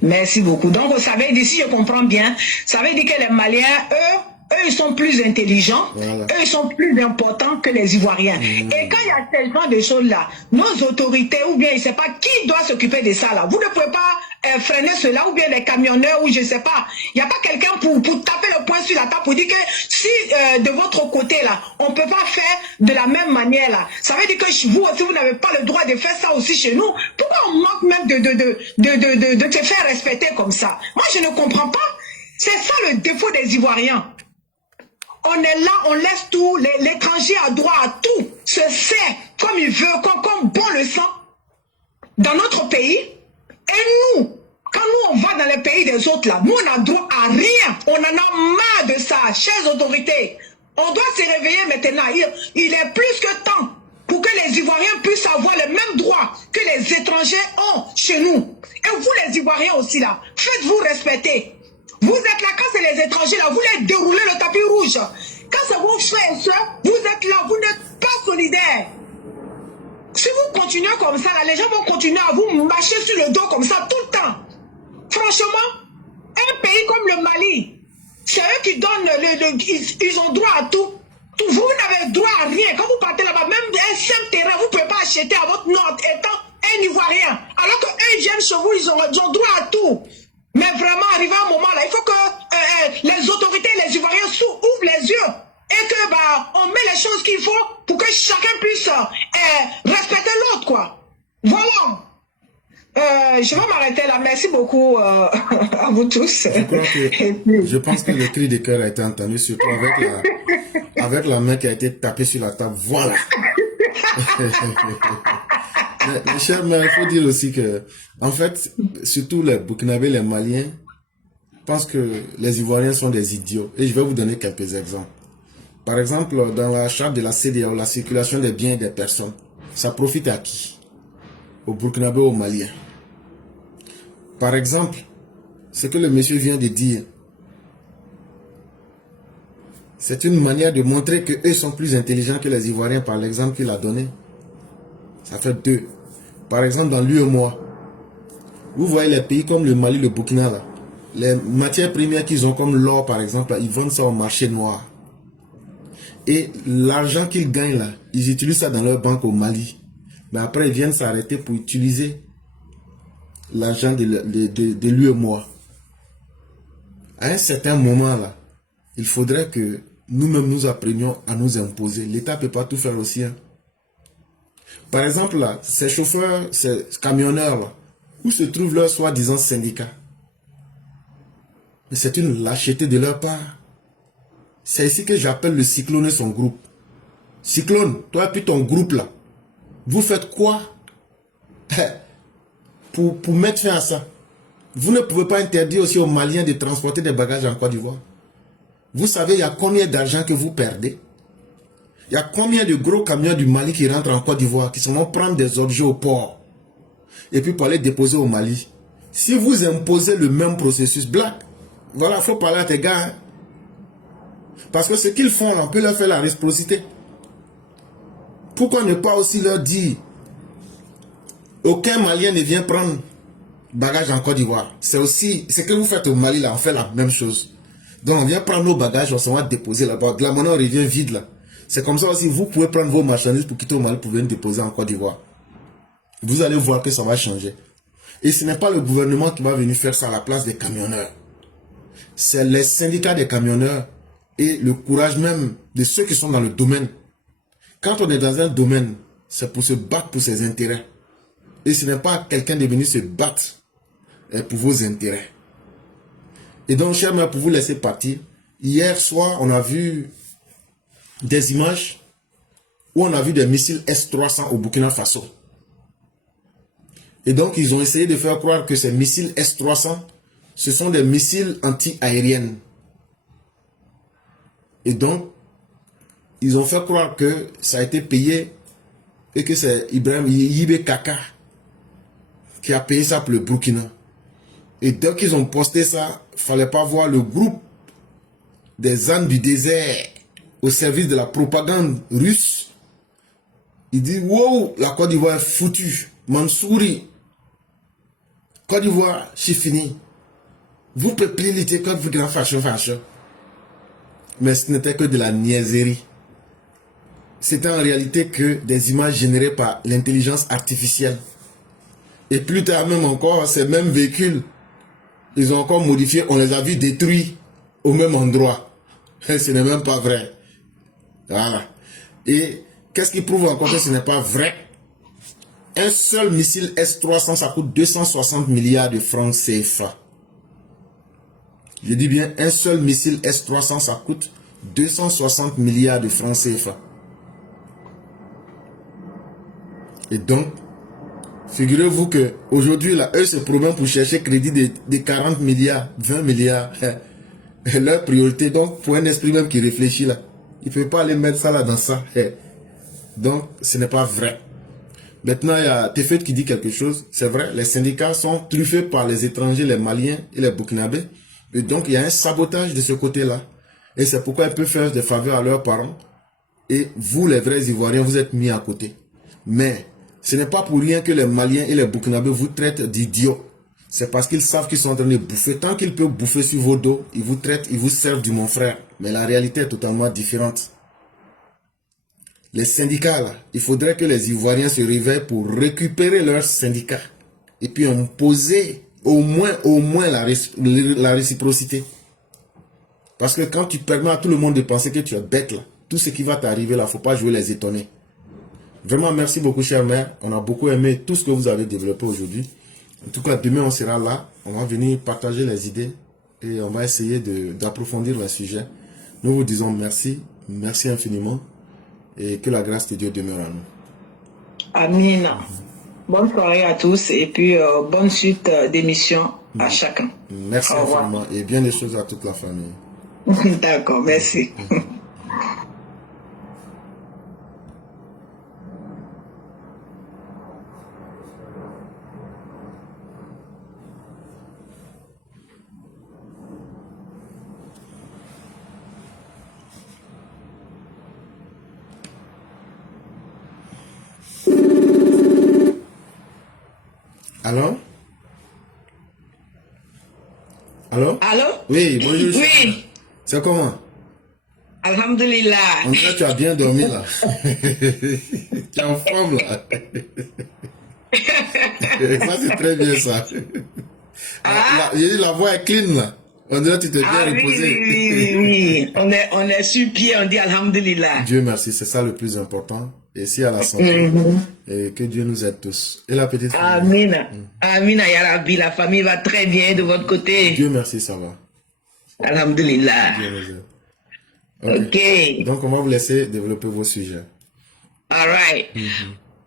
Merci beaucoup. Donc, ça veut dire, si je comprends bien, ça veut dire que les Maliens, eux, ils sont plus intelligents, eux, ils sont plus importants que les Ivoiriens. Et quand il y a ce genre de choses-là, nos autorités, ou bien, je ne sais pas qui doit s'occuper de ça, là. Vous ne pouvez pas freiner cela, ou bien les camionneurs, ou je ne sais pas. Il n'y a pas quelqu'un pour taper le poing sur la table pour dire que si de votre côté, là, on ne peut pas faire de la même manière, là. Ça veut dire que vous aussi, vous n'avez pas le droit de faire ça aussi chez nous. Pourquoi on manque même de te faire respecter comme ça? Moi, je ne comprends pas. C'est ça le défaut des Ivoiriens. On est là, on laisse tout, l'étranger a droit à tout, se fait comme il veut, comme bon le sent, dans notre pays. Et nous, quand nous on va dans les pays des autres là, nous on n'a droit à rien. On en a marre de ça, chères autorités. On doit se réveiller maintenant. Il est plus que temps pour que les Ivoiriens puissent avoir les mêmes droits que les étrangers ont chez nous. Et vous les Ivoiriens aussi là, faites-vous respecter. Vous êtes là quand c'est les étrangers là, vous les déroulez le tapis rouge. Quand c'est vos frères et soeurs, vous êtes là, vous n'êtes pas solidaires. Si vous continuez comme ça, là, les gens vont continuer à vous marcher sur le dos comme ça tout le temps. Franchement, un pays comme le Mali, c'est eux qui donnent, ils ont droit à tout. Vous n'avez droit à rien. Quand vous partez là-bas, même un simple terrain, vous ne pouvez pas acheter à votre nom étant un Ivoirien. Alors qu'eux, ils viennent chez vous, ils ont droit à tout. Mais vraiment, arrivé à un moment là, il faut que les autorités, les Ivoiriens ouvrent les yeux et que on met les choses qu'il faut pour que chacun puisse respecter l'autre, quoi. Voilà. Je vais m'arrêter là. Merci beaucoup à vous tous. Je pense que le cri de cœur a été entendu, surtout avec la main qui a été tapée sur la table. Voilà. Mais, cher, mais il faut dire aussi que, en fait, surtout les Burkinabés, les Maliens, pensent que les Ivoiriens sont des idiots. Et je vais vous donner quelques exemples. Par exemple, dans la charte de la CEDEAO, la circulation des biens et des personnes, ça profite à qui? Aux Burkinabés, aux Maliens. Par exemple, ce que le monsieur vient de dire, c'est une manière de montrer qu'eux sont plus intelligents que les Ivoiriens par l'exemple qu'il a donné. Ça fait deux. Par exemple, dans l'UEMOA, vous voyez les pays comme le Mali, le Burkina, là, les matières premières qu'ils ont comme l'or, par exemple, là, ils vendent ça au marché noir. Et l'argent qu'ils gagnent là, ils utilisent ça dans leur banque au Mali. Mais après, ils viennent s'arrêter pour utiliser l'argent de l'UEMOA. À un certain moment là, il faudrait que nous-mêmes nous apprenions à nous imposer. L'État ne peut pas tout faire aussi. Hein. Par exemple, là, ces chauffeurs, ces camionneurs, là, où se trouve leur soi-disant syndicat? Mais c'est une lâcheté de leur part. C'est ici que j'appelle le Cyclone et son groupe. Cyclone, toi et puis ton groupe là, vous faites quoi pour mettre fin à ça? Vous ne pouvez pas interdire aussi aux Maliens de transporter des bagages en Côte d'Ivoire. Vous savez, il y a combien d'argent que vous perdez? Il y a combien de gros camions du Mali qui rentrent en Côte d'Ivoire, qui vont prendre des objets au port et puis pour les déposer au Mali? Si vous imposez le même processus, Black, voilà, il faut parler à tes gars. Hein. Parce que ce qu'ils font, on peut leur faire la réciprocité. Pourquoi ne pas aussi leur dire aucun Malien ne vient prendre bagages en Côte d'Ivoire? C'est aussi ce que vous faites au Mali, là, on fait la même chose. Donc on vient prendre nos bagages, on s'en va déposer là-bas. De la monnaie, on revient vide là. C'est comme ça aussi, vous pouvez prendre vos marchandises pour quitter au Mali pour venir déposer en Côte d'Ivoire. Vous allez voir que ça va changer. Et ce n'est pas le gouvernement qui va venir faire ça à la place des camionneurs. C'est les syndicats des camionneurs et le courage même de ceux qui sont dans le domaine. Quand on est dans un domaine, c'est pour se battre pour ses intérêts. Et ce n'est pas quelqu'un de venir se battre pour vos intérêts. Et donc, chers mères, pour vous laisser partir, hier soir, on a vu des images où on a vu des missiles S-300 au Burkina Faso. Et donc, ils ont essayé de faire croire que ces missiles S-300, ce sont des missiles anti-aériennes. Et donc, ils ont fait croire que ça a été payé et que c'est Ibrahim Yibé Kaka qui a payé ça pour le Burkina. Et dès qu'ils ont posté ça, il ne fallait pas voir le groupe des ânes du désert au service de la propagande russe. Il dit, wow, la Côte d'Ivoire est foutue. Mansouri, Côte d'Ivoire, c'est fini. Vous peuplez l'été comme vous grand fashion. Mais ce n'était que de la niaiserie. C'était en réalité que des images générées par l'intelligence artificielle. Et plus tard même encore, ces mêmes véhicules, ils ont encore modifié, on les a vus détruits au même endroit. Et ce n'est même pas vrai. Voilà. Et qu'est-ce qui prouve encore que ce n'est pas vrai? Un seul missile S-300, ça coûte 260 milliards de francs CFA. Je dis bien, un seul missile S-300, ça coûte 260 milliards de francs CFA. Et donc, figurez-vous que aujourd'hui là, eux se promènent pour chercher crédit de 40 milliards, 20 milliards. Leur priorité, donc, pour un esprit même qui réfléchit là, il ne peut pas aller mettre ça là dans ça. Donc, ce n'est pas vrai. Maintenant, il y a Tefet qui dit quelque chose. C'est vrai, les syndicats sont truffés par les étrangers, les Maliens et les Burkinabés. Et donc, il y a un sabotage de ce côté-là. Et c'est pourquoi ils peuvent faire des faveurs à leurs parents. Et vous, les vrais Ivoiriens, vous êtes mis à côté. Mais ce n'est pas pour rien que les Maliens et les Burkinabés vous traitent d'idiots. C'est parce qu'ils savent qu'ils sont en train de bouffer. Tant qu'ils peuvent bouffer sur vos dos, ils vous traitent, ils vous servent du mon frère. Mais la réalité est totalement différente. Les syndicats, là, il faudrait que les Ivoiriens se réveillent pour récupérer leurs syndicats. Et puis imposer au moins la réciprocité. Parce que quand tu permets à tout le monde de penser que tu es bête, là, tout ce qui va t'arriver là, il ne faut pas jouer les étonnés. Vraiment, merci beaucoup, chère mère. On a beaucoup aimé tout ce que vous avez développé aujourd'hui. En tout cas, demain, on sera là. On va venir partager les idées et on va essayer d'approfondir le sujet. Nous vous disons merci. Merci infiniment. Et que la grâce de Dieu demeure à nous. Amen. Bonne soirée à tous et puis bonne suite d'émission à chacun. Merci infiniment et bien des choses à toute la famille. D'accord, merci. Allô? Allô? Allô? Oui, bonjour. Oui. C'est comment? Alhamdulillah. En fait, tu as bien dormi là. Tu es en forme là. Ça, c'est très bien ça. La voix est clean là. On dirait que tu t'es bien reposé. Oui. On est sur pied, on dit Alhamdulillah. Dieu merci, c'est ça le plus important. Et si à la santé, et que Dieu nous aide tous. Et la petite famille. Amen. Amen, ya Rabbi. La famille va très bien de votre côté. Dieu merci, ça va. Alhamdulillah. Dieu nous aide. Ok. Donc, on va vous laisser développer vos sujets. All right.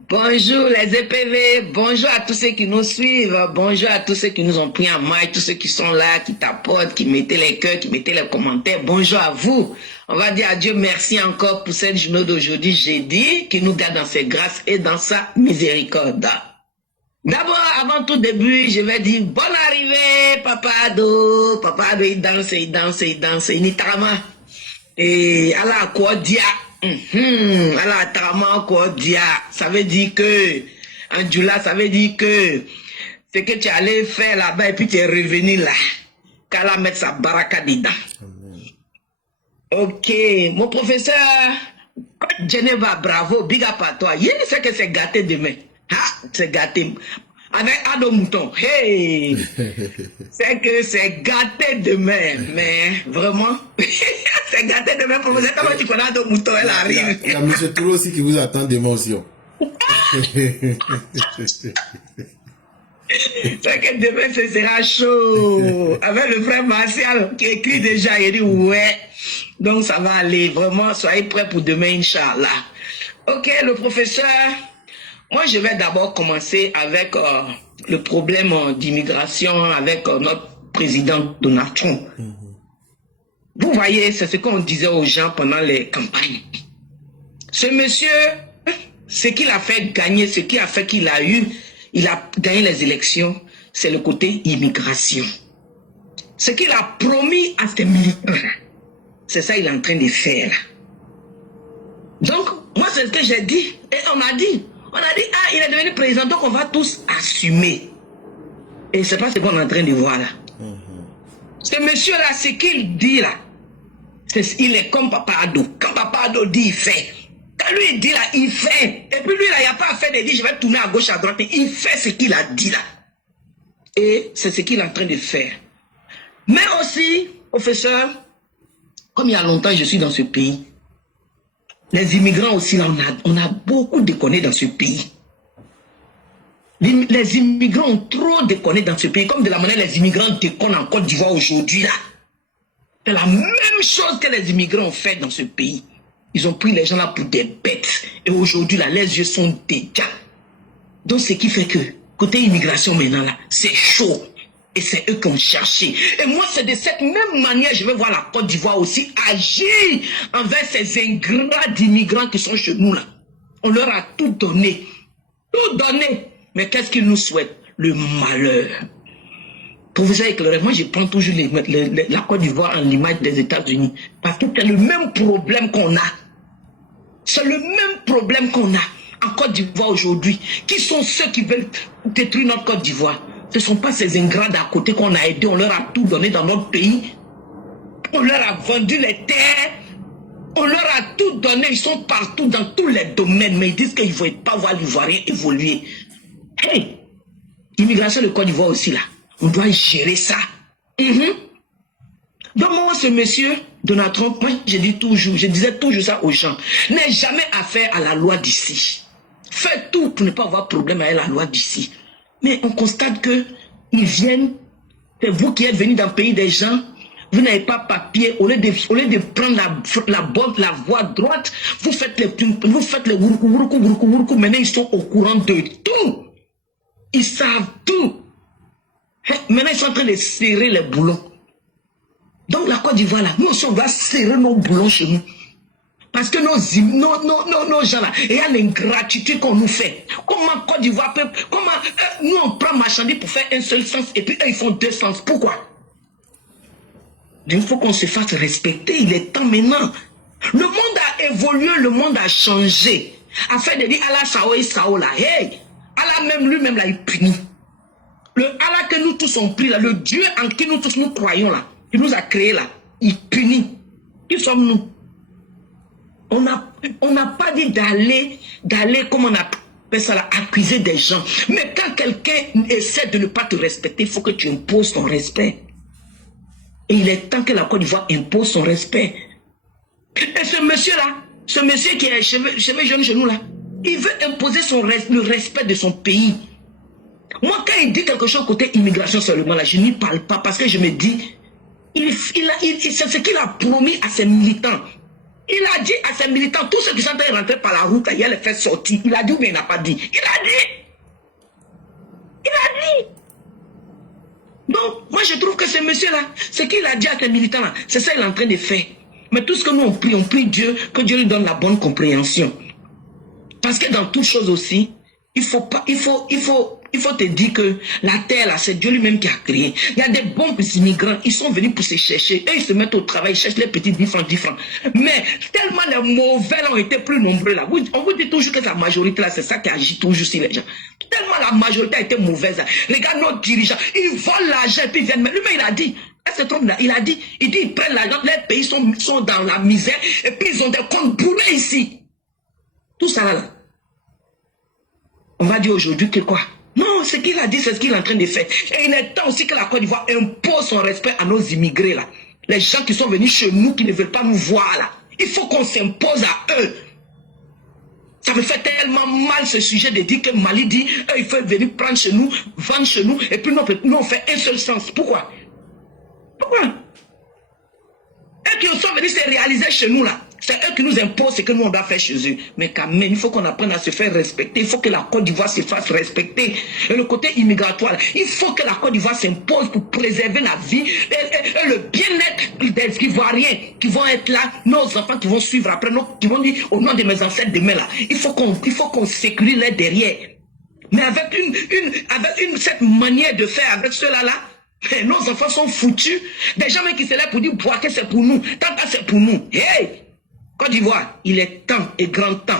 Bonjour les EPV, bonjour à tous ceux qui nous suivent, bonjour à tous ceux qui nous ont pris en main, tous ceux qui sont là, qui tapotent, qui mettaient les cœurs, qui mettaient les commentaires. Bonjour à vous. On va dire à Dieu merci encore pour cette journée d'aujourd'hui, jeudi, qui nous garde dans ses grâces et dans sa miséricorde. D'abord, avant tout début, je vais dire bonne arrivée, Papa Ado. Papa Ado, il danse, Nitarama. Et Allah quoi dia. Allah Tarama quoi dia. Ça veut dire que, en Djoula, ça veut dire que ce que tu allais faire là-bas et puis tu es revenu là. Qu'Allah mette sa baraka dedans. Ok, mon professeur, Geneva, bravo, big up à toi. Il sait que c'est gâté demain. Ah, c'est gâté. Avec Ado Mouton, hey, c'est que c'est gâté demain, mais vraiment, c'est gâté demain, professeur. Comment tu connais Ado Mouton, elle arrive. Il y a M. Touro aussi qui vous attend d'émotion. C'est que demain, ce sera chaud. Avec le frère Martial qui écrit déjà, il dit ouais. Donc ça va aller, vraiment, soyez prêts pour demain, Inch'Allah. Ok, le professeur. Moi, je vais d'abord commencer avec le problème d'immigration avec notre président Donald Trump. Vous voyez, c'est ce qu'on disait aux gens pendant les campagnes. Ce monsieur, ce qu'il a fait gagner, ce qui a fait qu'il a gagné les élections, c'est le côté immigration. Ce qu'il a promis à ses militants, c'est ça qu'il est en train de faire. Donc, moi, c'est ce que j'ai dit, et on a dit, ah, il est devenu président, donc on va tous assumer. Et c'est pas ce qu'on est en train de voir là. Ce monsieur-là, ce qu'il dit là, il est comme Papa Ado. Quand Papa Ado dit, il fait. Quand lui, il dit là, il fait. Et puis lui, là, il n'y a pas à faire de dire, je vais tourner à gauche, à droite. Il fait ce qu'il a dit là. Et c'est ce qu'il est en train de faire. Mais aussi, professeur, comme il y a longtemps, je suis dans ce pays, les immigrants aussi, là, on a beaucoup déconné dans ce pays. Les immigrants ont trop déconné dans ce pays, comme de la manière les immigrants déconnent en Côte d'Ivoire aujourd'hui, là. C'est la même chose que les immigrants ont fait dans ce pays. Ils ont pris les gens là pour des bêtes. Et aujourd'hui, là, les yeux sont déjà. Donc, ce qui fait que, côté immigration maintenant, là, c'est chaud. Et c'est eux qui ont cherché. Et moi, c'est de cette même manière, je vais voir la Côte d'Ivoire aussi agir envers ces ingrats d'immigrants qui sont chez nous là. On leur a tout donné. Tout donné. Mais qu'est-ce qu'ils nous souhaitent? Le malheur. Pour vous éclairer, moi je prends toujours la Côte d'Ivoire en l'image des États-Unis. Parce que c'est le même problème qu'on a. C'est le même problème qu'on a en Côte d'Ivoire aujourd'hui. Qui sont ceux qui veulent détruire notre Côte d'Ivoire? Ce ne sont pas ces ingrats d'à côté qu'on a aidés, on leur a tout donné dans notre pays. On leur a vendu les terres. On leur a tout donné, ils sont partout dans tous les domaines, mais ils disent qu'ils ne veulent pas voir l'Ivoirien évoluer. Hey, l'immigration de Côte d'Ivoire aussi là, on doit gérer ça. Donc moi, ce monsieur, Donald Trump, moi je disais toujours ça aux gens, n'aie jamais affaire à la loi d'ici. Faites tout pour ne pas avoir problème avec la loi d'ici. Mais on constate que ils viennent, c'est vous qui êtes venus dans le pays des gens, vous n'avez pas papier, au lieu de prendre la voie droite, vous faites les wuruku, maintenant ils sont au courant de tout. Ils savent tout. Maintenant ils sont en train de serrer les boulons. Donc la Côte d'Ivoire là, nous aussi on va serrer nos boulons chez nous. Parce que nos gens là, il y a l'ingratitude qu'on nous fait. Comment Côte d'Ivoire peut... Comment nous on prend marchandise pour faire un seul sens et puis eux ils font deux sens. Pourquoi? Il faut qu'on se fasse respecter. Il est temps maintenant. Le monde a évolué, le monde a changé. Afin de dire Allah Sao et Sao là. Hey! Allah même lui-même là, il punit. Le Allah que nous tous on pris là, le Dieu en qui nous tous nous croyons là, qui nous a créés là, il punit. Qui sommes-nous? On n'a pas dit d'aller, comment on appelle ça là, accuser des gens. Mais quand quelqu'un essaie de ne pas te respecter, il faut que tu imposes ton respect. Et il est temps que la Côte d'Ivoire impose son respect. Et ce monsieur-là, ce monsieur qui est cheveux jaunes chez nous là, il veut imposer le respect de son pays. Moi, quand il dit quelque chose côté immigration seulement là, je n'y parle pas parce que je me dis, c'est ce qu'il a promis à ses militants. Il a dit à ses militants, tous ceux qui sont en train de rentrer par la route, il a les fait sortir. Il a dit ou bien il n'a pas dit. Il a dit. Il a dit. Donc, moi je trouve que ce monsieur-là, ce qu'il a dit à ses militants-là, c'est ça qu'il est en train de faire. Mais tout ce que nous on prie Dieu, que Dieu lui donne la bonne compréhension. Parce que dans toute chose aussi, il faut te dire que la terre là, c'est Dieu lui-même qui a créé. Il y a des bons immigrants, ils sont venus pour se chercher. Et ils se mettent au travail, ils cherchent les petits 10 francs. Mais tellement les mauvais là ont été plus nombreux là. On vous dit toujours que la majorité là, c'est ça qui agit toujours sur les gens. Tellement la majorité a été mauvaise là. Regarde nos dirigeants, ils volent l'argent et puis ils viennent. Mais lui-même il a dit, ils prennent l'argent, les pays sont dans la misère et puis ils ont des comptes brûlés ici. Tout ça là. On va dire aujourd'hui que quoi? Non, ce qu'il a dit, c'est ce qu'il est en train de faire. Et il est temps aussi que la Côte d'Ivoire impose son respect à nos immigrés là. Les gens qui sont venus chez nous, qui ne veulent pas nous voir là. Il faut qu'on s'impose à eux. Ça me fait tellement mal ce sujet de dire que Mali dit, il faut venir prendre chez nous, vendre chez nous, et puis nous on fait un seul sens. Pourquoi? Pourquoi? Eux qui sont venus se réaliser chez nous là. C'est eux qui nous imposent ce que nous on doit faire chez eux. Mais quand même, il faut qu'on apprenne à se faire respecter. Il faut que la Côte d'Ivoire se fasse respecter. Et le côté immigratoire, il faut que la Côte d'Ivoire s'impose pour préserver la vie et le bien-être des Ivoiriens qui vont être là, nos enfants qui vont suivre après, qui vont dire au nom de mes ancêtres demain là. Il faut qu'on sécurise les derrière. Mais avec cette manière de faire avec ceux-là là, nos enfants sont foutus. Des gens qui se lèvent pour dire que c'est pour nous. Tant que c'est pour nous. Hey! Côte d'Ivoire, il est temps et grand temps.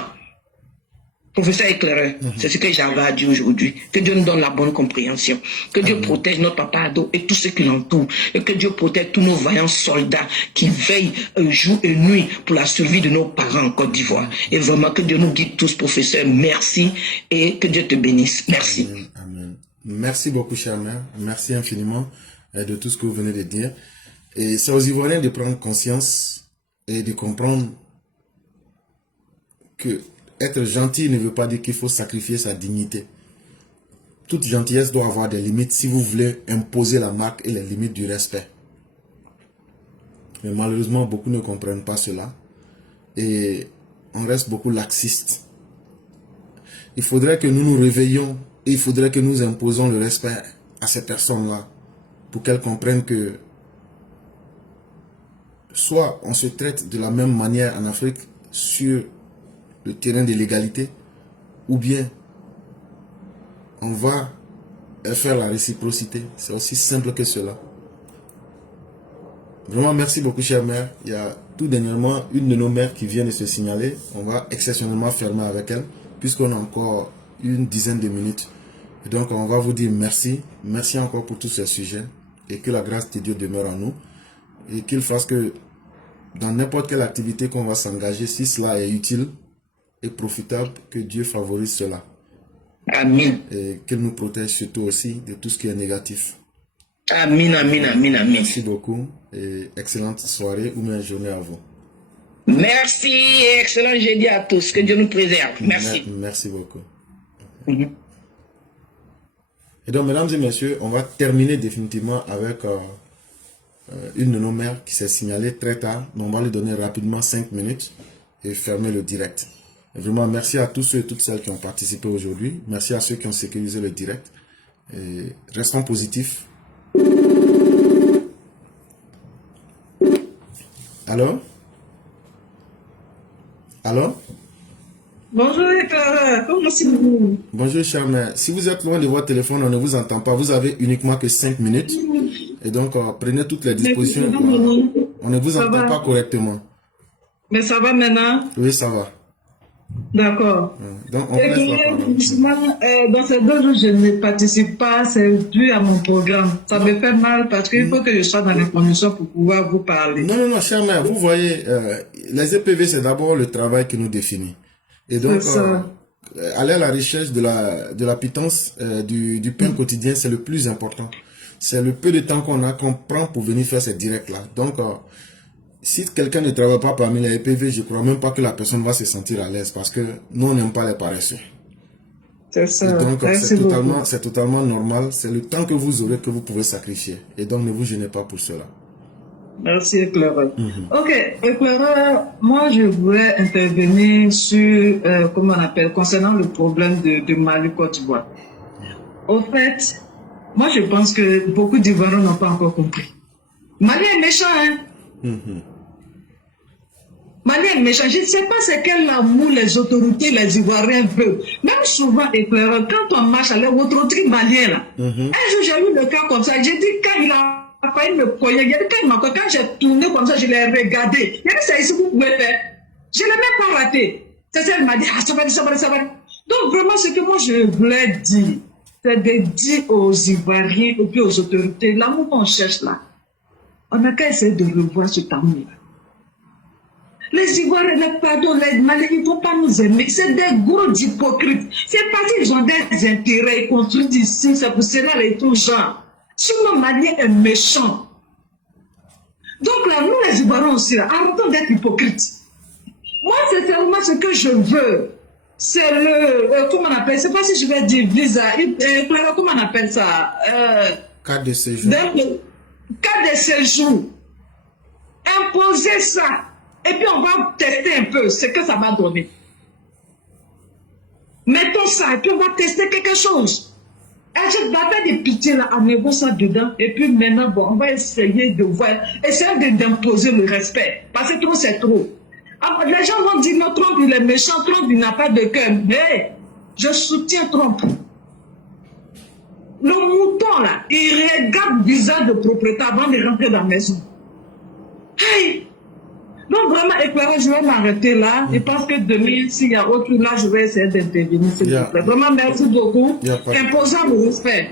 Professeur éclaireur, c'est ce que j'avais à dire aujourd'hui. Que Dieu nous donne la bonne compréhension. Que Dieu protège notre papa Ado et tous ceux qui l'entourent. Et que Dieu protège tous nos vaillants soldats qui veillent jour et nuit pour la survie de nos parents en Côte d'Ivoire. Et vraiment que Dieu nous guide tous, professeur. Merci et que Dieu te bénisse. Merci. Amen. Amen. Merci beaucoup, chère mère. Merci infiniment de tout ce que vous venez de dire. Et c'est aux Ivoiriens de prendre conscience et de comprendre que être gentil ne veut pas dire qu'il faut sacrifier sa dignité. Toute gentillesse doit avoir des limites si vous voulez imposer la marque et les limites du respect. Mais malheureusement, beaucoup ne comprennent pas cela. Et on reste beaucoup laxiste. Il faudrait que nous nous réveillions et il faudrait que nous imposons le respect à ces personnes-là pour qu'elles comprennent que soit on se traite de la même manière en Afrique sur le terrain de l'égalité, ou bien on va faire la réciprocité. C'est aussi simple que cela. Vraiment, merci beaucoup, chère mère. Il y a tout dernièrement une de nos mères qui vient de se signaler. On va exceptionnellement fermer avec elle, puisqu'on a encore une dizaine de minutes. Et donc, on va vous dire merci. Merci encore pour tous ces sujets. Et que la grâce de Dieu demeure en nous. Et qu'il fasse que dans n'importe quelle activité qu'on va s'engager, si cela est utile et profitable, que Dieu favorise cela. Amen. Et qu'il nous protège surtout aussi de tout ce qui est négatif. Amen, amen, amen, amen. Merci beaucoup et excellente soirée ou même journée à vous. Merci et excellent jeudi à tous. Que Dieu nous préserve. Merci. Merci beaucoup. Et donc, mesdames et messieurs, on va terminer définitivement avec une de nos mères qui s'est signalée très tard. Mais on va lui donner rapidement 5 minutes et fermer le direct. Et vraiment, merci à tous ceux et toutes celles qui ont participé aujourd'hui. Merci à ceux qui ont sécurisé le direct. Et restons positifs. Allô? Allô? Bonjour Clara, comment allez-vous? Bonjour chère mère. Si vous êtes loin de votre téléphone, on ne vous entend pas. Vous avez uniquement que 5 minutes. Et donc, prenez toutes les dispositions. On ne vous entend pas correctement. Mais ça va maintenant? Oui, ça va. D'accord. Donc, on laisse la parole. Dans ces 2 jours, je ne participe pas, c'est dû à mon programme. Ça me fait mal parce qu'il faut que je sois dans les conditions pour pouvoir vous parler. Non, chère mère, vous voyez, les EPV, c'est d'abord le travail qui nous définit. Et donc, aller à la recherche de la pitance du pain quotidien, c'est le plus important. C'est le peu de temps qu'on prend pour venir faire ces directs-là. Donc, si quelqu'un ne travaille pas parmi les EPV, je ne crois même pas que la personne va se sentir à l'aise parce que nous, on n'aime pas les paresseux. C'est ça. Et donc, c'est totalement normal. C'est le temps que vous aurez que vous pouvez sacrifier. Et donc, ne vous gênez pas pour cela. Merci, éclaireur. Ok, éclaireur, moi, je voulais intervenir sur, comment on appelle, concernant le problème de Mali-Côte d'Ivoire. Au fait, moi, je pense que beaucoup d'Ivoiriens n'ont pas encore compris. Mali est méchant, hein? Mali est méchant. Je ne sais pas c'est quel amour les autorités, les Ivoiriens veulent. Même souvent, éclaireur, quand on marche à l'autorité malienne, là, un jour, j'ai eu le cas comme ça. J'ai dit, quand il a failli me cogner, il y a dit, quand j'ai tourné comme ça, je l'ai regardé. Il y a dit, c'est ici que vous pouvez faire. Je ne l'ai même pas raté. C'est ça, elle m'a dit, ah, ça va, ça va, ça va. Donc, vraiment, ce que moi, je voulais dire, c'est de dire aux Ivoiriens et puis aux autorités, l'amour qu'on cherche là, on n'a qu'à essayer de revoir cet amour. Les Ivoiriens, les Maliens, ils ne vont pas nous aimer. C'est des gros hypocrites. C'est parce qu'ils ont des intérêts, ils construisent ici, c'est pour cela et tout genre. Sinon, Malien est méchant. Donc là, nous les Ivoiriens aussi, là, arrêtons d'être hypocrites. Moi, c'est seulement ce que je veux. C'est le, comment on appelle, je ne sais pas si je vais dire visa, comment on appelle ça? Carte de séjour. Carte de séjour. Imposer ça. Et puis on va tester un peu ce que ça va donner. Mettons ça et puis on va tester quelque chose. Et je vais faire des pitiés là, en mettant ça dedans. Et puis maintenant, bon, on va essayer de voir, essayer d'imposer le respect. Parce que trop, c'est trop. Alors, les gens vont dire, non, Trump, il est méchant, Trump, il n'a pas de cœur. Mais je soutiens Trump. Le mouton là, il regarde le visage de propriétaire avant de rentrer dans la maison. Hey! Donc vraiment, éclaireur, je vais m'arrêter là. Et parce que demain, s'il y a autre chose là, je vais essayer d'intervenir. Vraiment, merci beaucoup. Imposant le respect.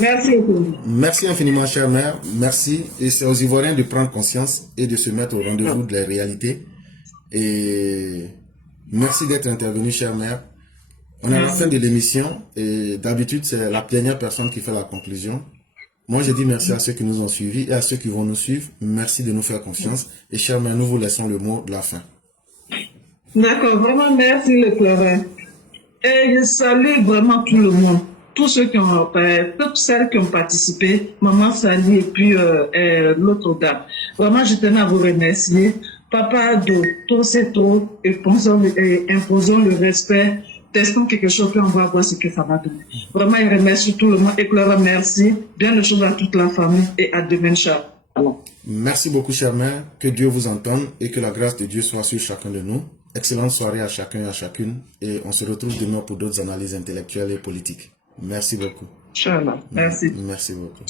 Merci beaucoup. Merci infiniment, chère mère. Merci. Et c'est aux Ivoiriens de prendre conscience et de se mettre au rendez-vous de la réalité. Et merci d'être intervenu, chère mère. On est à la fin de l'émission. Et d'habitude, c'est la dernière personne qui fait la conclusion. Moi, je dis merci à ceux qui nous ont suivis et à ceux qui vont nous suivre. Merci de nous faire confiance. Et chère mère, nous vous laissons le mot de la fin. D'accord, vraiment merci le éclaireur. Et je salue vraiment tout le monde. Tous ceux qui ont, toutes celles qui ont participé, Maman Sali et puis l'autre dame. Vraiment, je tenais à vous remercier. Papa de trop c'est trop, et imposons le respect. Testons quelque chose, puis on va voir ce que ça va donner. Vraiment, je remercie tout le monde. Éclaireur, merci. Bien de choses à toute la famille et à demain, cher. Merci beaucoup, chère mère. Que Dieu vous entende et que la grâce de Dieu soit sur chacun de nous. Excellente soirée à chacun et à chacune. Et on se retrouve demain pour d'autres analyses intellectuelles et politiques. Merci beaucoup. Inch'Allah. Merci. Merci beaucoup.